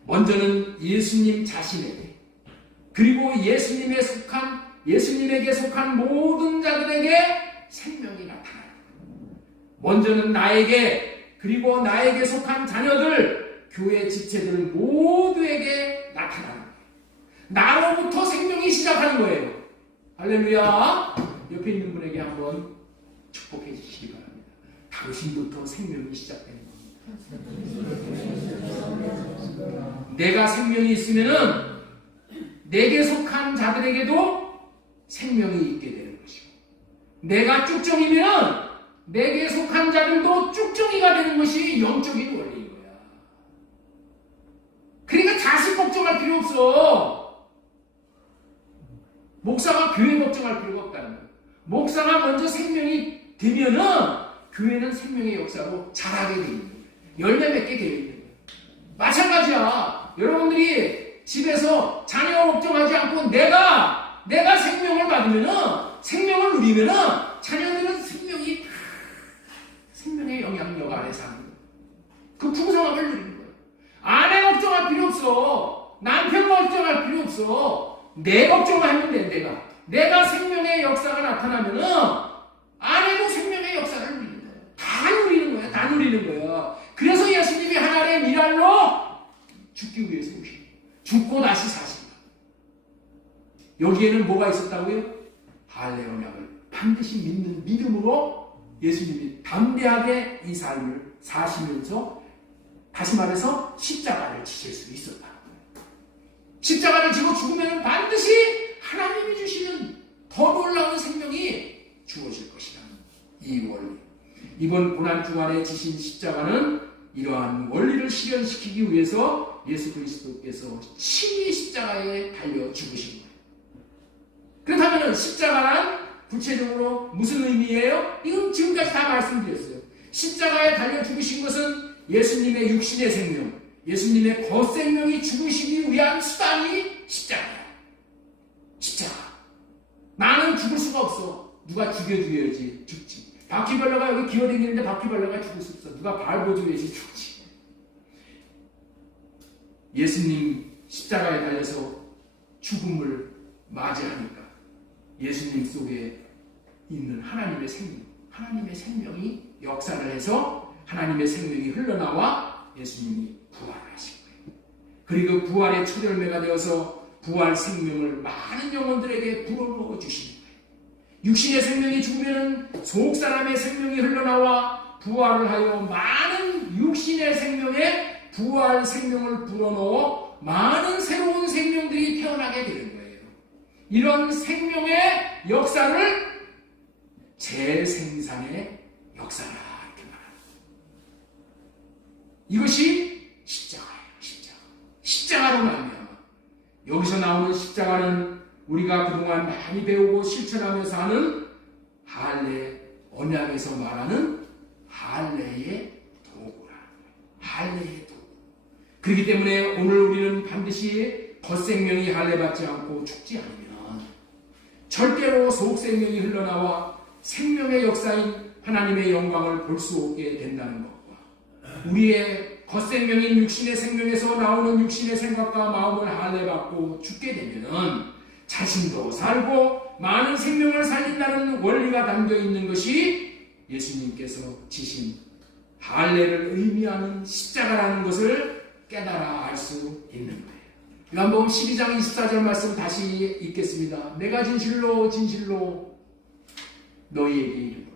먼저는 예수님 자신에게, 그리고 예수님에게 속한 모든 자들에게 생명이 나타나요. 먼저는 나에게, 그리고 나에게 속한 자녀들, 교회 지체들 모두에게 나타나는 거예요. 나로부터 생명이 시작하는 거예요. 할렐루야. 옆에 있는 분에게 한번 축복해 주시기 바랍니다. 당신부터 생명이 시작되는 겁니다. 내가 생명이 있으면은 내게 속한 자들에게도 생명이 있게 되는 것이고, 내가 쭉정이면 내게 속한 자들도 쭉정이가 되는 것이 영적인 원리인 거야. 그러니까 자식 걱정할 필요 없어. 목사가 교회 걱정할 필요가 없다는 거야. 목사가 먼저 생명이 되면은 교회는 생명의 역사로 자라게 되어 있는 거야. 열매 맺게 되어 있는 거야. 마찬가지야. 여러분들이 집에서 자녀 걱정하지 않고 내가 생명을 받으면은, 생명을 누리면은 자녀들은 생명의 영향력 아래 사는 거예요. 그 풍성함을 누리는 거예요. 아내 걱정할 필요 없어. 남편 걱정할 필요 없어. 내 걱정을 하면 돼. 내가 생명의 역사가 나타나면은 아내도 생명의 역사를 누리는 거예요. 다 누리는 거예요. 그래서 예수님이 하나님의 미랄로 죽기 위해서 오신 거예요. 죽고 다시 사신 거예요. 여기에는 뭐가 있었다고요? 할례 언약을 반드시 믿는 믿음으로 예수님이 담대하게 이 삶을 사시면서, 다시 말해서 십자가를 지실 수 있었다는 거예요. 십자가를 지고 죽으면 반드시 하나님이 주시는 더 놀라운 생명이 주어질 것이라는 이 원리. 이번 고난 주간에 지신 십자가는 이러한 원리를 실현시키기 위해서 예수 그리스도께서 친히 십자가에 달려 죽으신 거예요. 그렇다면 십자가란 구체적으로 무슨 의미예요? 이건 지금까지 다 말씀드렸어요. 십자가에 달려 죽으신 것은 예수님의 육신의 생명, 예수님의 겉생명이 죽으시기 위한 수단이 십자가예요. 십자가. 나는 죽을 수가 없어. 누가 죽여줘야지 죽지. 바퀴벌레가 여기 기어다니는데 바퀴벌레가 죽을 수 없어. 누가 밟아줘야지 죽지. 예수님 십자가에 달려서 죽음을 맞이하니까 예수님 속에 있는 하나님의 생명이 역사를 해서 하나님의 생명이 흘러나와 예수님이 부활하신 거예요. 그리고 부활의 첫 열매가 되어서 부활 생명을 많은 영혼들에게 불어넣어 주시는 거예요. 육신의 생명이 죽으면 속 사람의 생명이 흘러나와 부활을 하여 많은 육신의 생명에 부활 생명을 불어넣어 많은 새로운 생명들이 태어나게 되는 거예요. 이런 생명의 역사를 재생산의 역사라 이렇게 말합니다. 이것이 십자가예요. 십자가로 말미암아. 여기서 나오는 십자가는 우리가 그동안 많이 배우고 실천하면서 하는 할례, 언약에서 말하는 할례의 도구라는 거예요. 할례의 도구. 그렇기 때문에 오늘 우리는 반드시 겉생명이 할례받지 않고 죽지 않으면 절대로 속생명이 흘러나와 생명의 역사인 하나님의 영광을 볼 수 없게 된다는 것과 우리의 겉생명인 육신의 생명에서 나오는 육신의 생각과 마음을 할례받고 죽게 되면은 자신도 살고 많은 생명을 살린다는 원리가 담겨있는 것이 예수님께서 지신 할례를 의미하는 십자가라는 것을 깨달아 알 수 있는 거예요. 요한복음 12장 24절 말씀 다시 읽겠습니다. 내가 진실로 너희에게 이르노니.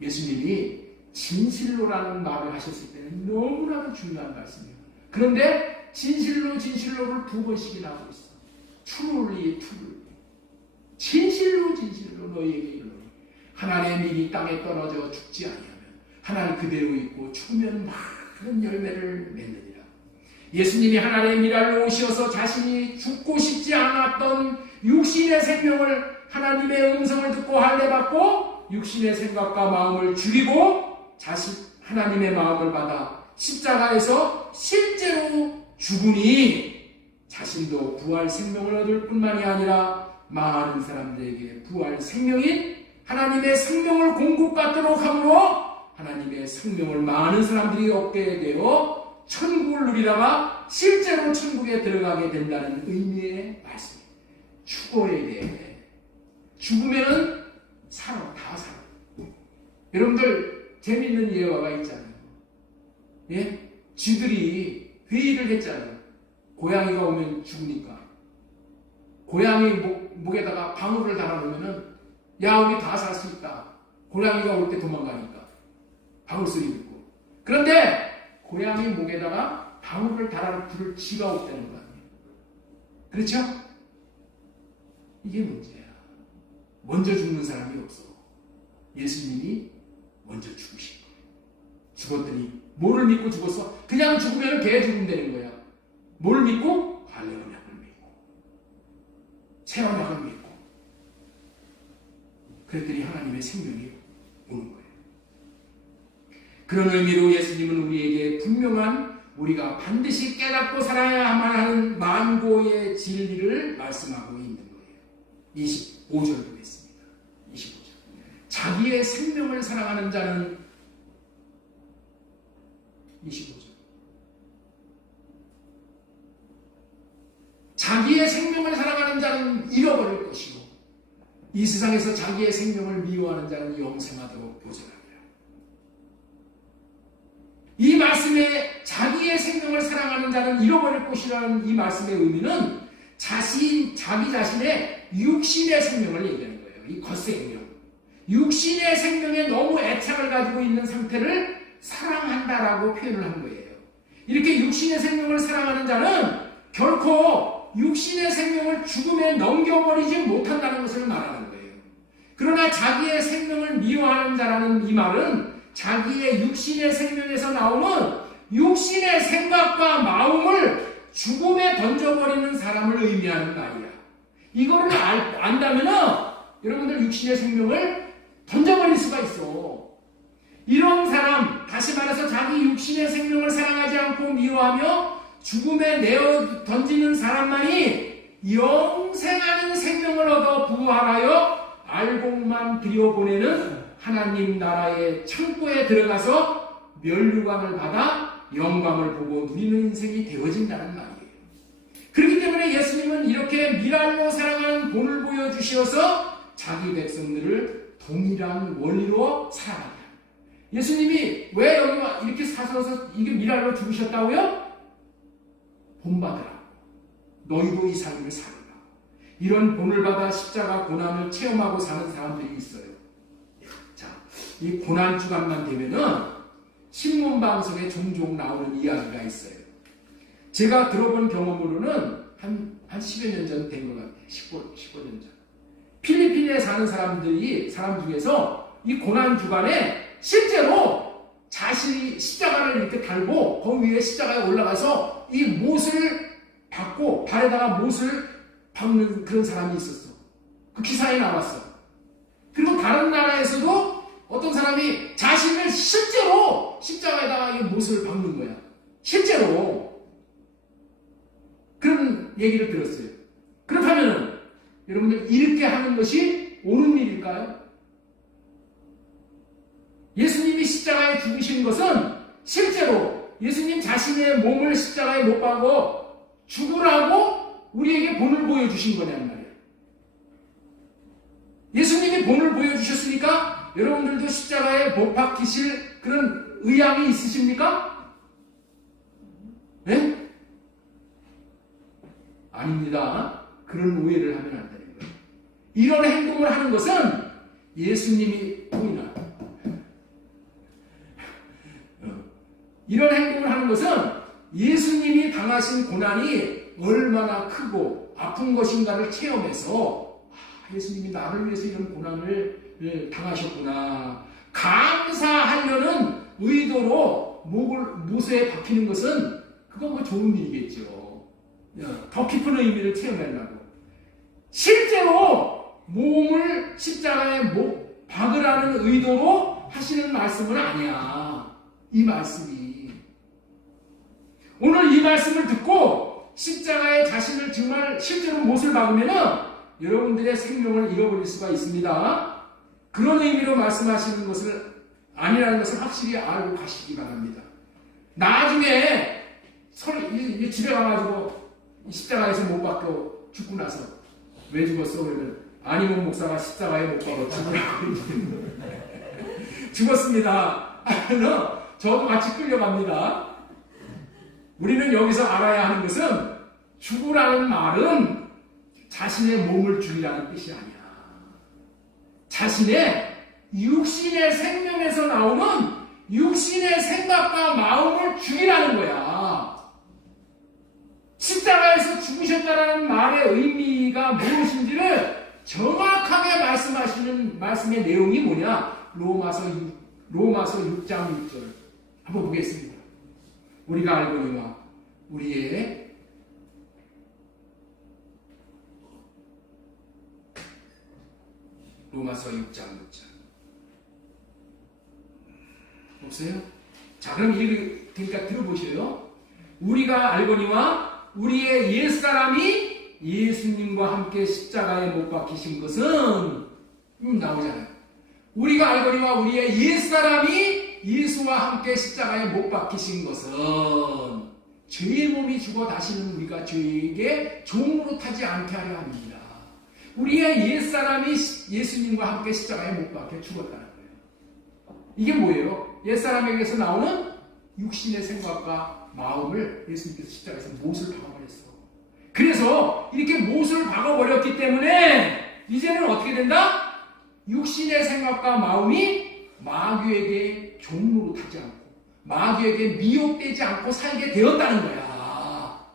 예수님이 진실로라는 말을 하셨을 때는 너무나도 중요한 말씀이에요. 그런데 진실로를 두 번씩이나 하고 있어. truly. 진실로 너희에게 이르노니. 하나님의 밀이 땅에 떨어져 죽지 아니하면 하나님 그대로 있고 죽으면 많은 열매를 맺느니라. 예수님이 하나님의 밀알로 오셔서 자신이 죽고 싶지 않았던 육신의 생명을 하나님의 음성을 듣고 할례받고 육신의 생각과 마음을 죽이고 하나님의 마음을 받아 십자가에서 실제로 죽으니 자신도 부활 생명을 얻을 뿐만이 아니라 많은 사람들에게 부활 생명인 하나님의 생명을 공급받도록 함으로 하나님의 생명을 많은 사람들이 얻게 되어 천국을 누리다가 실제로 천국에 들어가게 된다는 의미의 말씀입니다. 죽어야 돼. 죽으면은 다 살아. 여러분들 재밌는 예화가 있잖아요. 예? 쥐들이 회의를 했잖아요. 고양이가 오면 죽으니까. 고양이 목에다가 방울을 달아놓으면은 야 우리 다 살 수 있다. 고양이가 올 때 도망가니까. 방울 소리 듣고. 그런데 고양이 목에다가 방울을 달아놓은 불을 쥐가 없다는 거 아니에요. 그렇죠? 이게 문제야. 먼저 죽는 사람이 없어. 예수님이 먼저 죽으신 거예요. 죽었더니 뭐를 믿고 죽었어? 그냥 죽으면 개 죽는다는 거야. 뭘 믿고? 할례 언약을 믿고 새 언약을 믿고 그랬더니 하나님의 생명이 오는 거예요. 그런 의미로 예수님은 우리에게 분명한 우리가 반드시 깨닫고 살아야만 하는 만고의 진리를 말씀하고 있는 거예요. 25절 보겠습니다. 25절. 자기의 생명을 사랑하는 자는 25절. 자기의 생명을 사랑하는 자는 잃어버릴 것이고 이 세상에서 자기의 생명을 미워하는 자는 영생하도록 보존하리라. 이 말씀에 자기의 생명을 사랑하는 자는 잃어버릴 것이라는 이 말씀의 의미는 자기 자신의 육신의 생명을 얘기하는 거예요. 이 겉생명. 육신의 생명에 너무 애착을 가지고 있는 상태를 사랑한다라고 표현을 한 거예요. 이렇게 육신의 생명을 사랑하는 자는 결코 육신의 생명을 죽음에 넘겨버리지 못한다는 것을 말하는 거예요. 그러나 자기의 생명을 미워하는 자라는 이 말은 자기의 육신의 생명에서 나오는 육신의 생각과 마음을 죽음에 던져버리는 사람을 의미하는 말이야. 이거를 안다면은 여러분들 육신의 생명을 던져버릴 수가 있어. 이런 사람, 다시 말해서 자기 육신의 생명을 사랑하지 않고 미워하며 죽음에 내어 던지는 사람만이 영생하는 생명을 얻어 부활하여 알곡만 들여보내는 하나님 나라의 창고에 들어가서 면류관을 받아 영광을 보고 누리는 인생이 되어진다는 말이에요. 그렇기 때문에 예수님은 이렇게 미랄로 사랑하는 본을 보여주셔서 자기 백성들을 동일한 원리로 사랑하게 합니다. 예수님이 왜 여기 이렇게 사셔서 이게 미랄로 죽으셨다고요? 본받으라. 너희도 이 삶을 살아라. 이런 본을 받아 십자가 고난을 체험하고 사는 사람들이 있어요. 자, 이 고난 주간만 되면은 신문방송에 종종 나오는 이야기가 있어요. 제가 들어본 경험으로는 한 10여 년 전 된 것 같아요. 15년 전. 필리핀에 사는 사람 중에서 이 고난 주간에 실제로 자신이 십자가를 이렇게 달고 그 위에 십자가에 올라가서 이 못을 박고 발에다가 못을 박는 그런 사람이 있었어. 그 기사에 나왔어. 그리고 다른 나라에서도 어떤 사람이 자신을 실제로 십자가에다가 이 못을 박는 거야. 실제로. 그런 얘기를 들었어요. 그렇다면 여러분들 이렇게 하는 것이 옳은 일일까요? 예수님이 십자가에 죽으신 것은 실제로 예수님 자신의 몸을 십자가에 못 박고 죽으라고 우리에게 본을 보여주신 거냐는 말이에요. 예수님이 본을 보여주셨으니까 여러분들도 십자가에 못 박히실 그런 의향이 있으십니까? 네? 아닙니다. 그런 오해를 하면 안 되는 거예요. 이런 행동을 하는 것은 예수님이 보이나 이런 행동을 하는 것은 예수님이 당하신 고난이 얼마나 크고 아픈 것인가를 체험해서 예수님이 나를 위해서 이런 고난을 당하셨구나. 감사하려는 의도로 못에 박히는 것은 그건 뭐 좋은 일이겠죠. 더 깊은 의미를 체험하려고. 실제로 몸을 십자가에 못 박으라는 의도로 하시는 말씀은 아니야. 이 말씀이. 오늘 이 말씀을 듣고 십자가에 자신을 정말 실제로 못을 박으면은 여러분들의 생명을 잃어버릴 수가 있습니다. 그런 의미로 말씀하시는 것을 아니라는 것을 확실히 알고 가시기 바랍니다. 나중에 집에 가가지고 십자가에서 못 박혀 죽고 나서 왜 죽었어? 그러면 안희몬 목사가 십자가에 못 박아 죽으라고 죽었습니다. 하면 저도 같이 끌려갑니다. 우리는 여기서 알아야 하는 것은 죽으라는 말은 자신의 몸을 죽이라는 뜻이 아니야. 자신의 육신의 생명에서 나오는 육신의 생각과 마음을 죽이라는 거야. 십자가에서 죽으셨다는 말의 의미가 무엇인지를 정확하게 말씀하시는 말씀의 내용이 뭐냐? 로마서 6장 6절 한번 보겠습니다. 우리가 알거니와 우리의 로마서 6장 6절 없어요? 자, 그럼 그러니까 들어보셔요. 우리가 알거니와 우리의 옛사람이 예수님과 함께 십자가에 못 박히신 것은 나오잖아요. 우리가 알거니와 우리의 옛사람이 예수와 함께 십자가에 못 박히신 것은 죄의 몸이 죽어 다시는 우리가 죄에게 종으로 타지 않게 하려 합니다. 우리의 옛사람이 예수님과 함께 십자가에 못 박혀 죽었다는 거예요. 이게 뭐예요? 옛사람에게서 나오는 육신의 생각과 마음을 예수님께서 십자가에서 못을 박아버렸어. 그래서 이렇게 못을 박아버렸기 때문에 이제는 어떻게 된다? 육신의 생각과 마음이 마귀에게 종로로 타지 않고 마귀에게 미혹되지 않고 살게 되었다는 거야.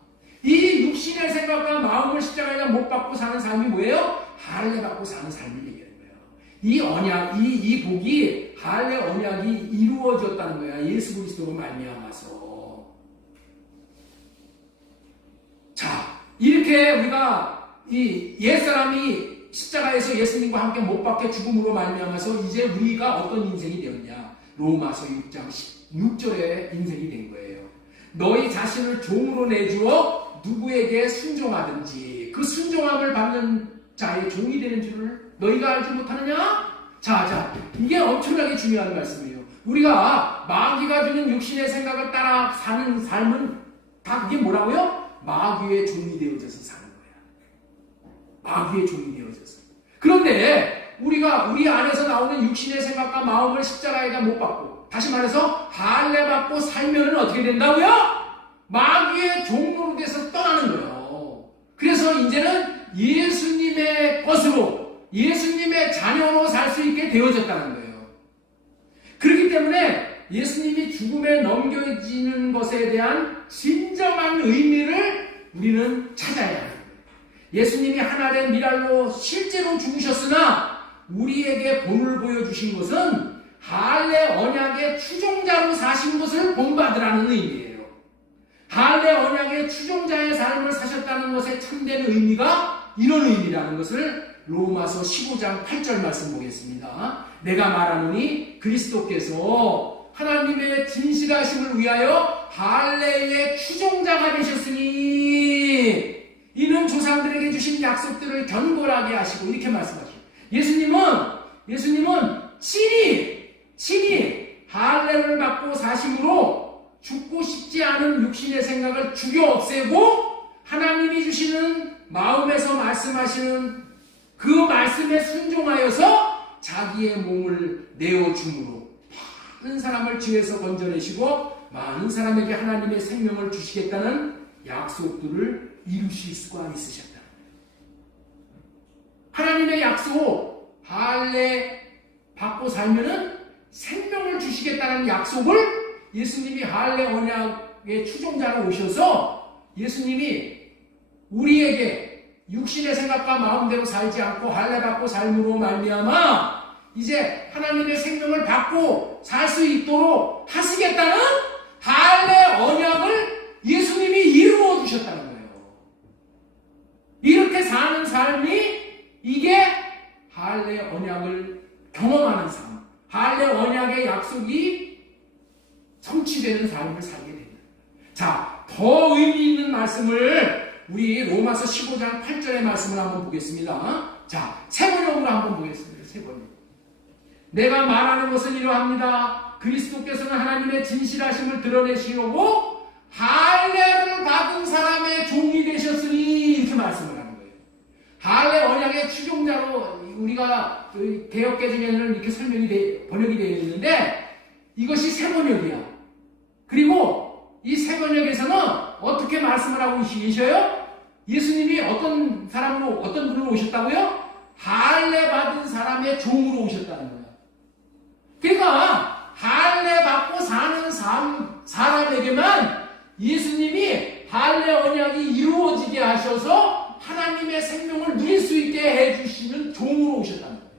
이 육신의 생각과 마음을 십자가에 못 박고 사는 삶이 뭐예요? 할례 받고 사는 삶이 되는 거예요. 이 언약, 이 복이 할례 언약이 이루어졌다는 거야. 예수 그리스도로 말미암아서. 이렇게 우리가 이 옛사람이 십자가에서 예수님과 함께 못 박혀 죽음으로 말미암아서 이제 우리가 어떤 인생이 되었냐? 로마서 6장 16절의 인생이 된 거예요. 너희 자신을 종으로 내주어 누구에게 순종하든지 그 순종함을 받는 자의 종이 되는 줄을 너희가 알지 못하느냐? 자, 이게 엄청나게 중요한 말씀이에요. 우리가 마귀가 주는 육신의 생각을 따라 사는 삶은 다 그게 뭐라고요? 마귀의 종이 되어져서 사는 거야. 마귀의 종이 되어져서. 그런데 우리가 우리 안에서 나오는 육신의 생각과 마음을 십자가에다 못 박고, 다시 말해서 할례 받고 살면은 어떻게 된다고요? 마귀의 종으로 돼서 떠나는 거예요. 그래서 이제는 예수님의 것으로, 예수님의 자녀로 살 수 있게 되어졌다는 거예요. 그렇기 때문에 예수님이 죽음에 넘겨지는 것에 대한 진정한 의미를 우리는 찾아야 합니다. 예수님이 하나의 미랄로 실제로 죽으셨으나 우리에게 본을 보여주신 것은 할례 언약의 추종자로 사신 것을 본받으라는 의미예요. 할례 언약의 추종자의 삶을 사셨다는 것의 참된 의미가 이런 의미라는 것을 로마서 15장 8절 말씀 보겠습니다. 내가 말하노니 그리스도께서 하나님의 진실하심을 위하여 할례의 추종자가 되셨으니 이는 조상들에게 주신 약속들을 견고하게 하시고, 이렇게 말씀하시죠. 예수님은 친히 할례를 받고 사심으로 죽고 싶지 않은 육신의 생각을 죽여 없애고 하나님이 주시는 마음에서 말씀하시는 그 말씀에 순종하여서 자기의 몸을 내어줌으로 많은 사람을 죄에서 건져내시고 많은 사람에게 하나님의 생명을 주시겠다는 약속들을 이루실 수가 있으셨다. 하나님의 약속, 할례 받고 살면은 생명을 주시겠다는 약속을 예수님이 할례 언약의 추종자로 오셔서 예수님이 우리에게 육신의 생각과 마음대로 살지 않고 할례 받고 삶으로 말미암아 이제 하나님의 생명을 받고 살 수 있도록 하시겠다는 할례 언약을 예수님이 이루어 주셨다는 거예요. 이렇게 사는 삶이 이게 할례 언약을 경험하는 삶, 할례 언약의 약속이 성취되는 삶을 살게 됩니다. 자, 더 의미 있는 말씀을 우리 로마서 15장 8절의 말씀을 한번 보겠습니다. 자, 세 번역으로 한번 보겠습니다. 세 번역. 내가 말하는 것은 이러합니다. 그리스도께서는 하나님의 진실하심을 드러내시려고 할례를 받은 사람의 종이 되셨으니, 이렇게 말씀을 하는 거예요. 할례 언약의 추종자로 우리가 개역개정에는 이렇게 번역이 되어 있는데 이것이 세 번역이야. 그리고 이 세 번역에서는 어떻게 말씀을 하고 계셔요? 예수님이 어떤 사람으로, 어떤 분으로 오셨다고요? 할례 받은 사람의 종으로 오셨다는 거예요. 그러니까 할례 받고 사는 사람에게만 예수님이 할례 언약이 이루어지게 하셔서 하나님의 생명을 누릴 수 있게 해주시는 종으로 오셨다는 거예요.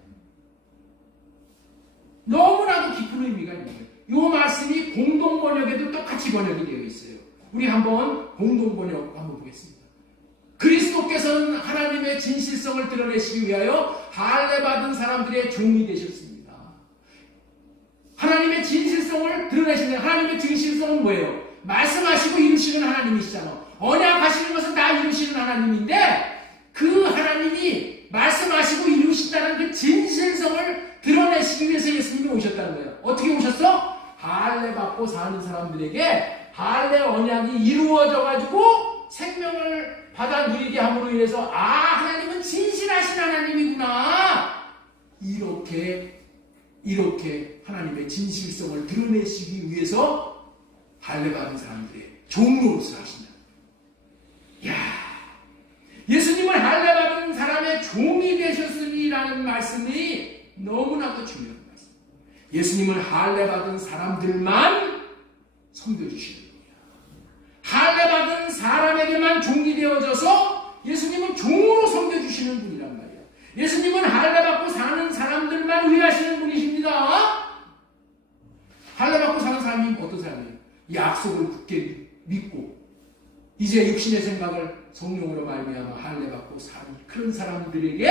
너무나도 깊은 의미가 있는 거예요. 이 말씀이 공동번역에도 똑같이 번역이 되어 있어요. 우리 한번 공동번역 한번 보겠습니다. 그리스도께서는 하나님의 진실성을 드러내시기 위하여 할례 받은 사람들의 종이 되셨습니다. 하나님의 진실성을 드러내시는, 하나님의 진실성은 뭐예요? 말씀하시고 이루시는 하나님이시잖아. 언약하시는 것은 다 이루시는 하나님인데 그 하나님이 말씀하시고 이루신다는 그 진실성을 드러내시기 위해서 예수님이 오셨다는 거예요. 어떻게 오셨어? 할례 받고 사는 사람들에게 할례 언약이 이루어져 가지고 생명을 받아 누리게 함으로 인해서 하나님은 진실하신 하나님이구나, 이렇게 하나님의 진실성을 드러내시기 위해서 할례 받은 사람들의 종으로서 하신다. 예수님은 할례 받은 사람의 종이 되셨으니라는 말씀이 너무나도 중요한 말씀. 예수님은 할례 받은 사람들만 섬겨주시는 분이야. 할례 받은 사람에게만 종이 되어져서 예수님은 종으로 섬겨주시는 분이란 말이야. 예수님은 할례 받고 사는 사람들만 위하시는 분이십니다. 할례 받고 사는 사람이 어떤 사람이에요? 약속을 굳게 믿고 이제 육신의 생각을 성령으로 말미암아 할례 받고 사는 그런 사람들에게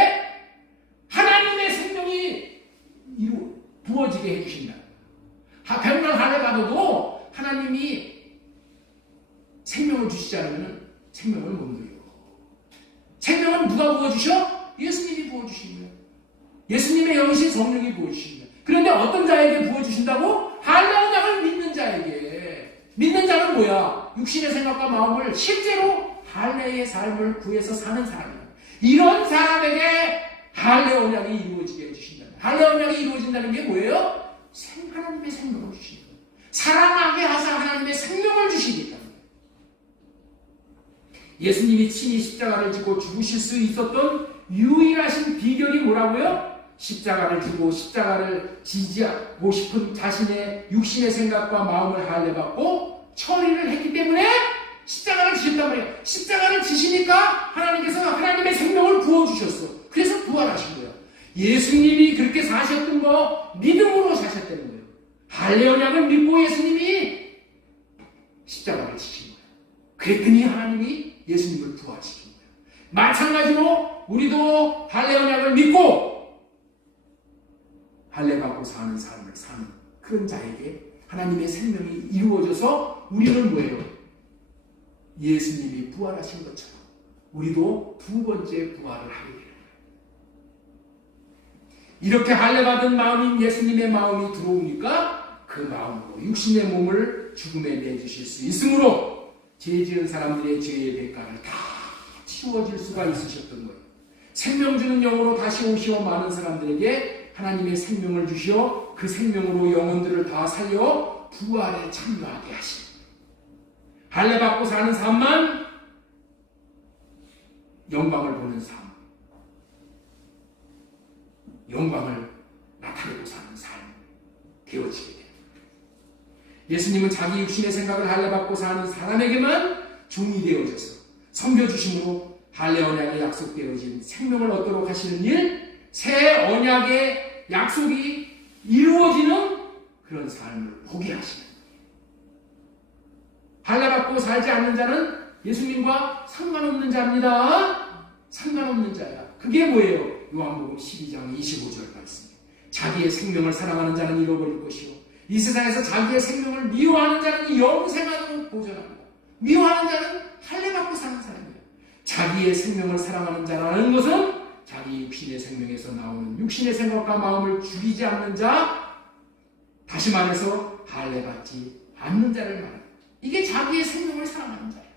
하나님의 생명이 부어지게 해주신다. 백날 할례 받아도 하나님이 생명을 주시지 않으면 생명을 못 누려. 생명은 누가 부어주셔? 예수님이 부어주신 거예요. 예수님의 영이신 성령이 부어주신 거예요. 그런데 어떤 자에게 부어주신다고? 할례 언약을 믿는 자에게. 믿는 자는 뭐야? 육신의 생각과 마음을 실제로 할례의 삶을 구해서 사는 사람이에요. 이런 사람에게 할례 언약이 이루어지게 해주신다. 할례 언약이 이루어진다는 게 뭐예요? 하나님의 생명을 주시는 거예요. 사랑하게 하사 하나님의 생명을 주시기 때문에. 예수님이 친히 십자가를 지고 죽으실 수 있었던 유일하신 비결이 뭐라고요? 십자가를 지고 십자가를 지지하고 싶은 자신의 육신의 생각과 마음을 할례받고 처리를 했기 때문에 십자가를 지셨단 말이에요. 십자가를 지시니까 하나님께서 하나님의 생명을 부어주셨어. 그래서 부활하신 거예요. 예수님이 그렇게 사셨던 거 믿음으로 사셨다는 거예요. 할례 언약을 믿고 예수님이 십자가를 지신 거예요. 그랬더니 하나님이 예수님을 부활시킨 거예요. 마찬가지로 우리도 할례 언약을 믿고 할례 받고 사는 삶을 사는 그런 자에게 하나님의 생명이 이루어져서 우리는 뭐예요? 예수님이 부활하신 것처럼 우리도 두 번째 부활을 하게 돼요. 이렇게 할례 받은 마음인 예수님의 마음이 들어오니까 그 마음으로 육신의 몸을 죽음에 내주실 수 있으므로 죄 지은 사람들의 죄의 대가를 다 치워질 수가 있으셨던 거예요. 생명 주는 영으로 다시 오시어 많은 사람들에게 하나님의 생명을 주시어 그 생명으로 영혼들을 다 살려 부활에 참여하게 하시는 할례 받고 사는 삶만 영광을 보는 삶, 영광을 나타내고 사는 삶 되어지게 됩니다. 예수님은 자기 육신의 생각을 할례 받고 사는 사람에게만 종이 되어져서 섬겨주심으로 할례 언약에 약속되어진 생명을 얻도록 하시는 일, 새 언약의 약속이 이루어지는 그런 삶을 보게 하시는 거예요. 할례 받고 살지 않는 자는 예수님과 상관없는 자입니다. 상관없는 자야. 그게 뭐예요? 요한복음 12장 25절 말씀이에요. 자기의 생명을 사랑하는 자는 잃어버릴 것이요 이 세상에서 자기의 생명을 미워하는 자는 영생하도록 보존합니다. 미워하는 자는 할례 받고 사는 사람이에요. 자기의 생명을 사랑하는 자라는 것은 자기 육신의 생명에서 나오는 육신의 생각과 마음을 죽이지 않는 자, 다시 말해서 할례 받지 않는 자를 말합니다. 이게 자기의 생명을 사랑하는 자예요.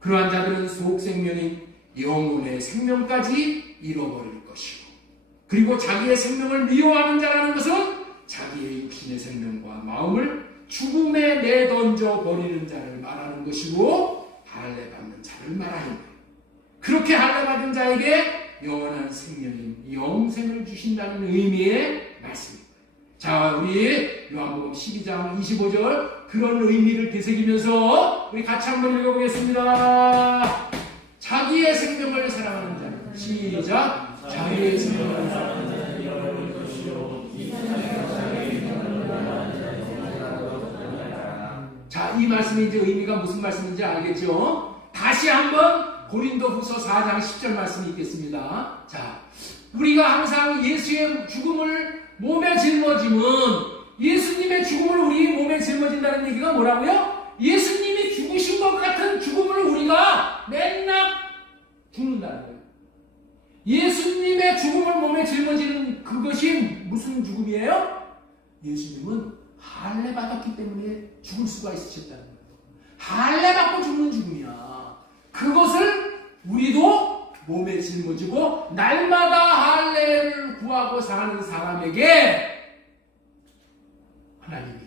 그러한 자들은 속생명인 영혼의 생명까지 잃어버릴 것이고, 그리고 자기의 생명을 미워하는 자라는 것은 자기의 육신의 생명과 마음을 죽음에 내던져 버리는 자를 말하는 것이고, 할례 받는 자를 말하는 거예요. 그렇게 할례 받은 자에게 영원한 생명인 영생을 주신다는 의미의 말씀입니다. 자, 우리 요한복음 12장 25절 그런 의미를 되새기면서 우리 같이 한번 읽어보겠습니다. 자기의 생명을 사랑하는 자. 시작. 자기의 생명을 사랑하는 자는 잃어버릴 것이요 자, 이 말씀이 이제 의미가 무슨 말씀인지 알겠죠? 다시 한번 고린도후서 4장 10절 말씀이 있겠습니다. 자, 우리가 항상 예수의 죽음을 몸에 짊어지면, 예수님의 죽음을 우리 몸에 짊어진다는 얘기가 뭐라고요? 예수님이 죽으신 것 같은 죽음을 우리가 맨날 죽는다는 거예요. 예수님의 죽음을 몸에 짊어지는 그것이 무슨 죽음이에요? 예수님은 할례 받았기 때문에 죽을 수가 있으셨다는 거예요. 할례 받고 죽는 죽음이야. 그것을 우리도 몸에 짊어지고 날마다 할례를 구하고 사는 사람에게 하나님이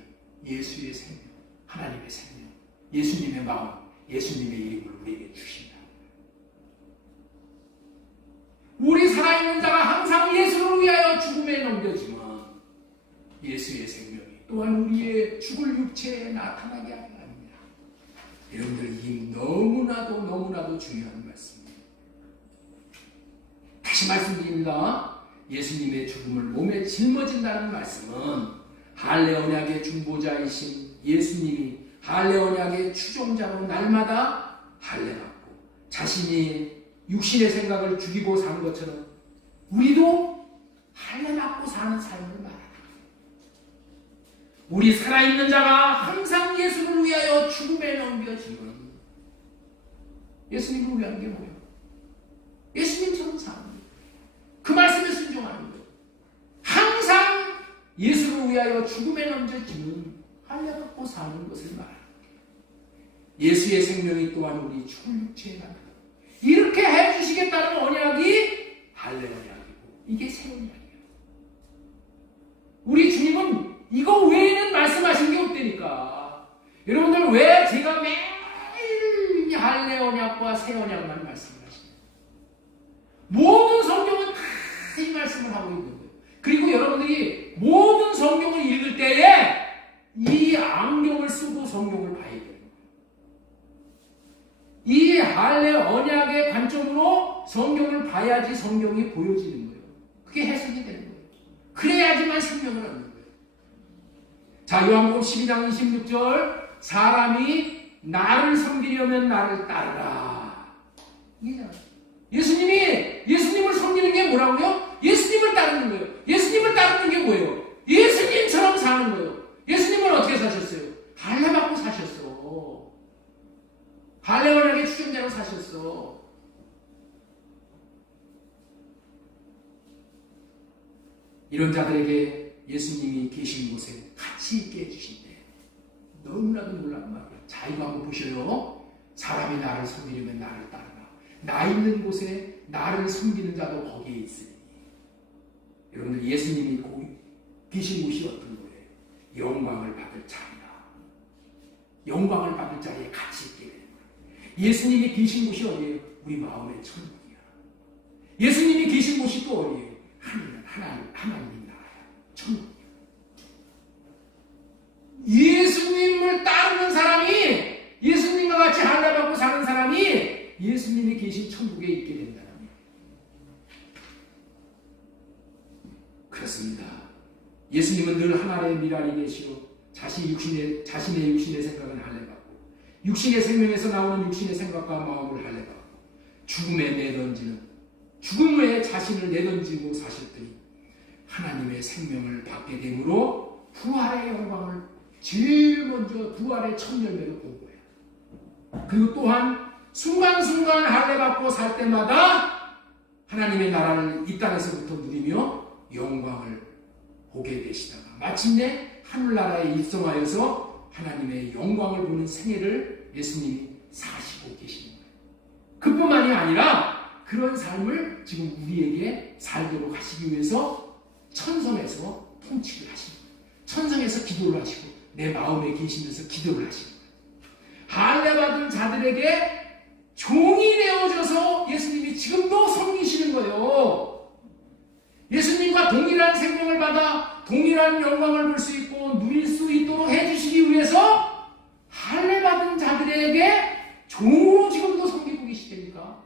예수의 생명, 하나님의 생명, 예수님의 마음, 예수님의 이름을 우리에게 주신다. 우리 살아있는 자가 항상 예수를 위하여 죽음에 넘겨지면 예수의 생명이 또한 우리의 죽을 육체에 나타나게 하는 겁니다. 여러분들, 이 너무나도 중요한 말씀입니다. 다시 말씀드립니다. 예수님의 죽음을 몸에 짊어진다는 말씀은 할례 언약의 중보자이신 예수님이 할례 언약의 추종자로 날마다 할례 받고 자신이 육신의 생각을 죽이고 사는 것처럼 우리도 할례받고 사는 삶을 말합니다. 우리 살아있는 자가 항상 예수를 위하여 죽음에 넘겨지는, 예수님을 위한 게 뭐예요? 예수님처럼 사는 거예요. 그 말씀에 순종하는 거예요. 항상 예수를 위하여 죽음에 넘겨지는 할례받고 사는 것을 말합니다. 예수의 생명이 또한 우리 죽은 육체에 납니다. 이렇게 해주시겠다는 언약이 할례 언약이고, 이게 새 언약이에요. 우리 주님은 이거 외에는 말씀하신 게 없다니까. 여러분들 왜 제가 매일 할례 언약과 새 언약만 말씀하시나요? 모든 성경은 다 이 말씀을 하고 있는 거예요. 그리고 여러분들이 모든 성경을 읽을 때에 이 안경을 쓰고 성경을 봐야 돼요. 이 할례 언약의 관점으로 성경을 봐야지 성경이 보여지는 거예요. 그게 해석이 되는 거예요. 그래야지만 생명을 얻는 거예요. 자, 요한복음 12장 26절, 사람이 나를 섬기려면 나를 따르라. 예수님을 섬기는 게 뭐라고요? 예수님을 따르는 거예요. 예수님을 따르는 게 뭐예요? 예수님처럼 사는 거예요. 예수님은 어떻게 사셨어요? 할례 받고 사셨어. 할례 언약의 추종자로 사셨어. 이런 자들에게 예수님이 계신 곳에 같이 있게 해주신대. 너무나도 놀라운 말이에요. 자, 이거 한번 보셔요. 사람이 나를 섬기려면 나를 따르라. 나 있는 곳에 나를 섬기는 자도 거기에 있으니. 여러분들, 예수님이 계신 곳이 어떤 거예요? 영광을 받을 자리다. 영광을 받을 자리에 같이 있게 되는 거예요. 예수님이 계신 곳이 어디예요? 우리 마음의 천국이야. 예수님이 계신 곳이 또 어디예요? 하나님 나라야. 천국이야. 예수님을 따르는 사람이, 예수님과 같이 할례받고 사는 사람이 예수님이 계신 천국에 있게 된다는 거예요. 그렇습니다. 예수님은 늘 하나님의 미랄이 되시오. 자신의 육신의 생각은 할례받고, 육신의 생명에서 나오는 육신의 생각과 마음을 할례받고, 죽음에 내던지는, 죽음에 자신을 내던지고 사셨더니 하나님의 생명을 받게 되므로 부활의 영광을 제일 먼저 부활의 첫 열매로 본 거예요. 그리고 또한 순간순간 할례받고 살 때마다 하나님의 나라를 이 땅에서부터 누리며 영광을 보게 되시다가 마침내 하늘나라에 입성하여서 하나님의 영광을 보는 생애를 예수님이 사시고 계시는 거예요. 그뿐만이 아니라 그런 삶을 지금 우리에게 살도록 하시기 위해서 천성에서 통치를 하시는 거예요. 천성에서 기도를 하시고 내 마음에 계시면서 기도를 하시는 거예요. 할례받은 자들에게 종이 되어져서 예수님이 지금도 섬기시는 거예요. 예수님과 동일한 생명을 받아 동일한 영광을 볼 수 있고 누릴 수 있도록 해주시기 위해서 할례받은 자들에게 종으로 지금도 섬기고 계시다니까.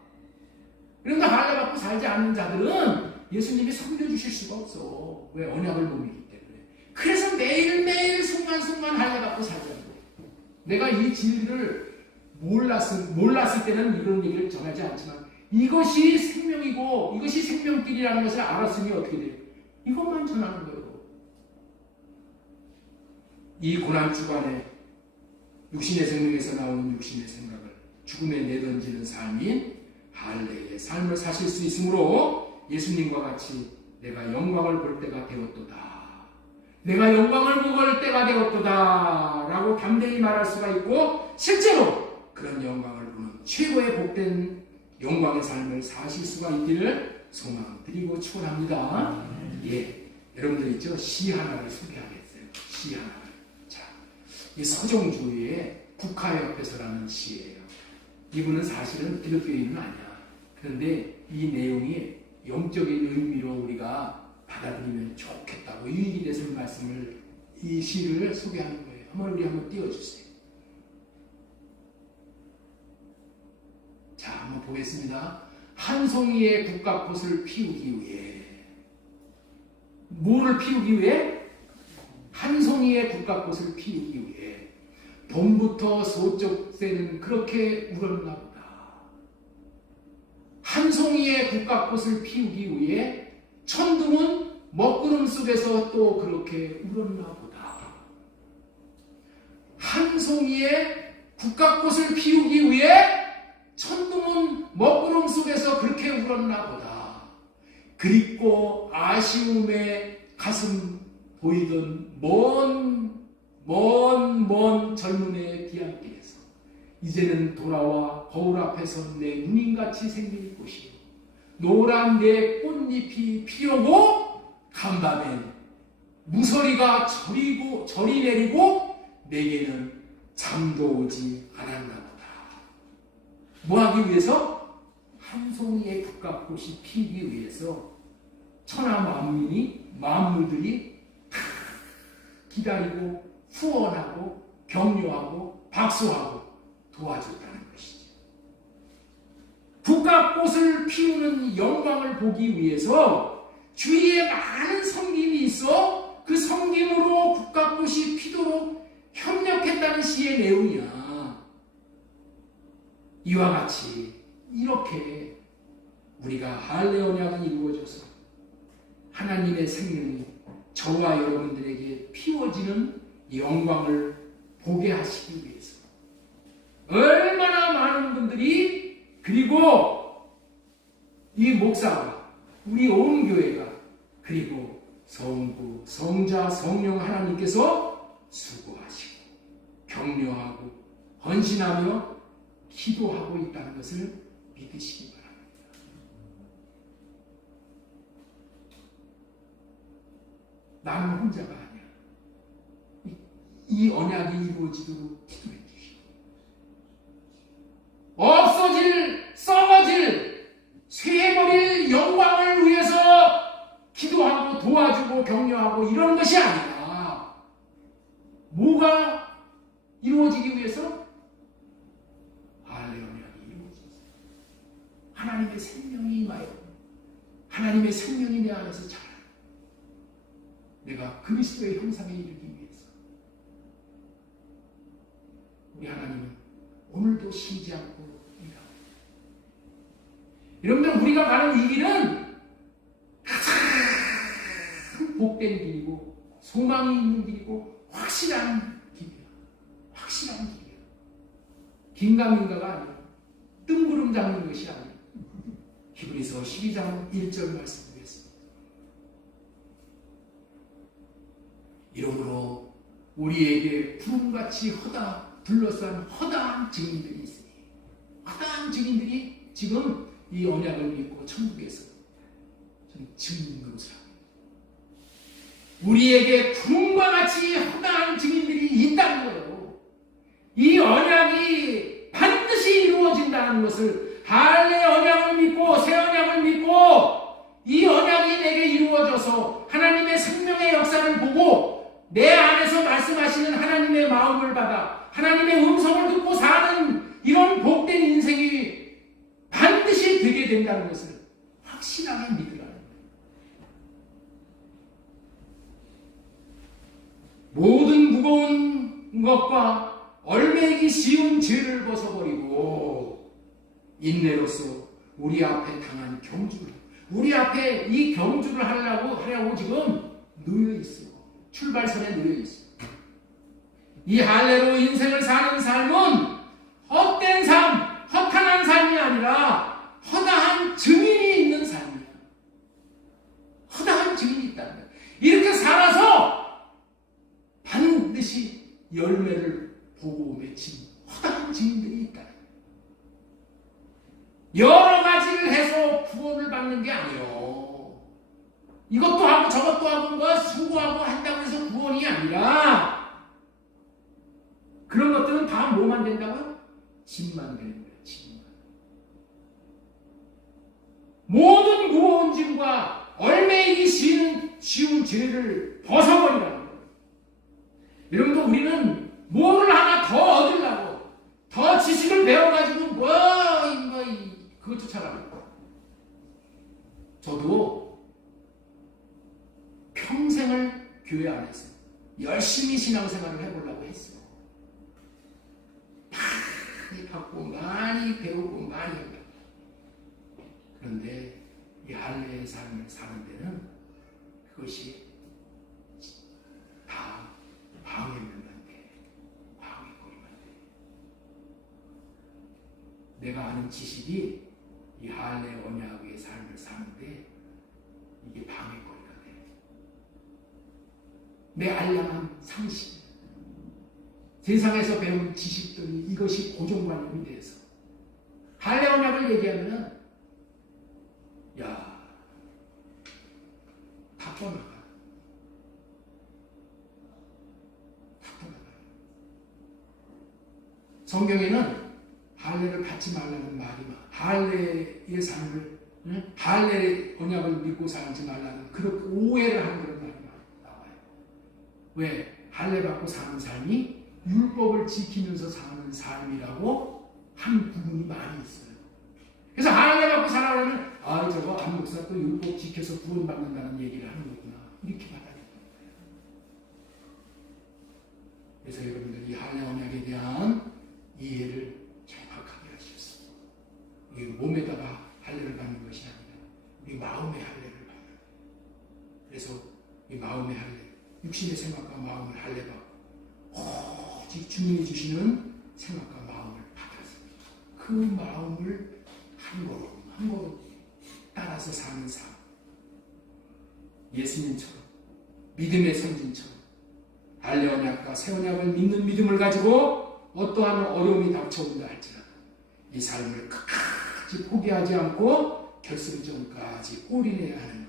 그런데 할례받고 살지 않는 자들은 예수님이 섬겨주실 수가 없어. 왜? 언약을 못 믿기 때문에. 그래서 매일매일 순간순간 할례받고 살자는 거예요. 내가 이 진리를 몰랐을 때는 이런 얘기를 전하지 않지만 이것이 생명이고 이것이 생명길이라는 것을 알았으니 어떻게 돼요? 이것만 전하는 거예요. 이 고난주간에 육신의 생명에서 나오는 육신의 생각을 죽음에 내던지는 삶인 할례의 삶을 사실 수 있으므로 예수님과 같이 내가 영광을 볼 때가 되었도다. 내가 영광을 볼 때가 되었도다 라고 담대히 말할 수가 있고 실제로 그런 영광을 보는 최고의 복된 영광의 삶을 사실 수가 있기를 소망드리고 축원합니다. 예, 여러분들 있죠? 시 하나를 소개하겠어요. 시 하나를. 자, 이 서정주의 국화옆에서라는 시예요. 이분은 사실은 기독교인은 아니야. 그런데 이 내용이 영적인 의미로 우리가 받아들이면 좋겠다고 유익이 돼서 말씀을 이 시를 소개하는 거예요. 우리 한번 띄워주세요. 자, 한번 보겠습니다. 한 송이의 국화꽃을 피우기 위해. 뭐를 피우기 위해? 한 송이의 국화꽃을 피우기 위해 봄부터 소쩍새는 그렇게 울었나 보다. 한 송이의 국화꽃을 피우기 위해 천둥은 먹구름 속에서 또 그렇게 울었나 보다. 한 송이의 국화꽃을 피우기 위해 천둥은 먹구름 속에서 그렇게 울었나 보다. 그립고 아쉬움에 가슴 보이던 먼 젊은의 뒤안길에서 이제는 돌아와 거울 앞에 선 내 누님같이 생긴 꽃이요 노란 내 꽃잎이 피려고 간밤엔 무서리가 저리 내리고 내게는 잠도 오지 않았나 보다. 뭐 하기 위해서? 한 송이의 국화꽃이 피기 위해서 천하 만물들이 다 기다리고 후원하고 격려하고 박수하고 도와줬다는 것이죠. 국화꽃을 피우는 영광을 보기 위해서 주위에 많은 섬김이 있어 그 섬김으로 국화꽃이 피도록 협력했다는 시의 내용이야. 이와 같이 이렇게 우리가 할례 언약이 이루어져서 하나님의 생명이 저와 여러분들에게 피워지는 영광을 보게 하시기 위해서 얼마나 많은 분들이 그리고 이 목사가 우리 온 교회가 그리고 성부, 성자, 성령 하나님께서 수고하시고 격려하고 헌신하며 기도하고 있다는 것을 믿으시기 바랍니다. 나는 혼자가 아니야. 이 언약이 이루어지도록 기도해 주시고 썩어질 쇠해버릴 영광을 위해서 기도하고 도와주고 격려하고 이런 것이 아니라 뭐가 이루어지기 위해서? 할례 언약이 이루어져서 하나님의 생명이 임하여 하나님의 생명이 내 안에서 자라 내가 그리스도의 형상에 이르기 위해서 우리 하나님은 오늘도 쉬지 않고 일하고 여러분들 우리가 가는 이 길은 가장 복된 길이고 소망이 있는 길이고 확실한 길이야. 확실한 길이야. 긴가민가가 아니야. 뜬구름 잡는 것이 아니야. 히브리서 12장 1절 말씀드렸습니다. 이러므로 우리에게 구름같이 둘러싼 허다한 증인들이 있으니 허다한 증인들이 지금 이 언약을 믿고 천국에서 증인 노릇을 합니다. 우리에게 구름과 같이 허다한 증인들이 있다는 거예요. 이 언약이 반드시 이루어진다는 것을 할례 언약을 믿고 새 언약을 믿고 이 언약이 내게 이루어져서 하나님의 생명의 역사를 보고 내 안에서 말씀하시는 하나님의 마음을 받아 하나님의 음성을 듣고 사는 이런 복된 인생이 반드시 되게 된다는 것을 확신하게 믿으라는 거예요. 모든 무거운 것과 얼매기 쉬운 죄를 벗어버리고 인내로서 우리 앞에 당한 경주를 우리 앞에 이 경주를 하려고 지금 놓여 있어. 출발선에 놓여 있어. 이 할례로 인생을 사는 삶은 헛된 삶, 허탄한 삶이 아니라 허다한 증인이 있는 삶이야. 허다한 증인이 있다는 거야. 이렇게 살아서 반드시 열매를 보고 맺힌 허다한 증인들이 있다. 여러 가지를 해서 구원을 받는 게 아니에요. 이것도 하고 저것도 하고 수고하고 한다고 해서 구원이 아니라 그런 것들은 다 뭐만 된다고요? 짐만 되는 거예요. 짐만. 모든 무거운 짐과 얼매이기 쉬운 죄를 벗어버리라는 거예요. 여러분도 우리는 뭐를 하나 더 얻으려고 더 지식을 배워가지고 그거 쫓아갑니다. 저도 평생을 교회 안에서 열심히 신앙생활을 해보려고 했어요. 많이 받고 많이 배우고 많이 해보려고. 그런데 이 할례의 삶을 사는 데는 그것이 다 방해물만 돼. 방해거리만 돼. 내가 아는 지식이 이 할례 언약의 삶을 사는데 이게 방해거리가 돼. 내 알량한 상식, 세상에서 배운 지식들이 이것이 고정관념이 돼서 할례 언약을 얘기하면은 야, 다 떠나가. 성경에는 할례를 받지 말라는 말이 많아. 할례의 삶을, 할례의 언약을 믿고 살지 말라는 그런 오해를 하는 그런 말이 나와요. 왜? 할례 받고 사는 삶이 율법을 지키면서 사는 삶이라고 한 부분이 많이 있어요. 그래서 할례 받고 살아가면 저거 안 목사 또 율법 지켜서 구원받는다는 얘기를 하는 거구나. 이렇게 받아들여요. 그래서 여러분들 이 할례 언약에 대한 이해를 정확하게 하셨습니다. 우리 몸에다가 할례를 받는 것이 아니라 우리 마음의 할례를 받는 거예요. 그래서 이 마음의 할례, 육신의 생각과 마음을 할례받고 오직 주님이 주시는 생각과 마음을 받아서 그 마음을 한 걸음 따라서 사는 삶. 예수님처럼 믿음의 선진처럼 할례 언약과 새 언약을 믿는 믿음을 가지고 어떠한 어려움이 닥쳐온다 할지라도 이 삶을 끝까지 포기하지 않고 결승점까지 꼬리내야 하는 거예요.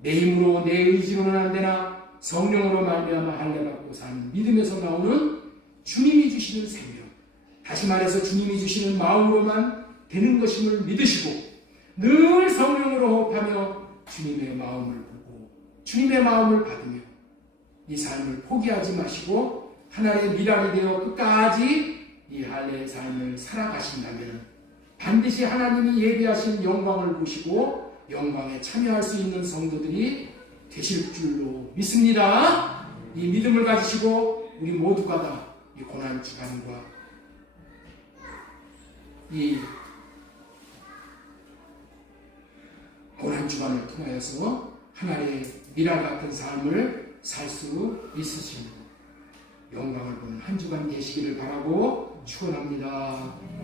내 힘으로 내 의지로는 안 되나 성령으로 말미암아 할례받고 사는 믿음에서 나오는 주님이 주시는 생명, 다시 말해서 주님이 주시는 마음으로만 되는 것임을 믿으시고 늘 성령으로 호흡하며 주님의 마음을 보고 주님의 마음을 받으며 이 삶을 포기하지 마시고 하나님의 미랄이 되어 끝까지 이 할례의 삶을 살아가신다면 반드시 하나님이 예비하신 영광을 보시고 영광에 참여할 수 있는 성도들이 되실 줄로 믿습니다. 이 믿음을 가지시고 우리 모두가 다 이 고난 주간과 이 고난 주간을 통하여서 하나님의 미랄 같은 삶을 살 수 있으시는 영광을 보는 한 주간 되시기를 바라고 축원합니다.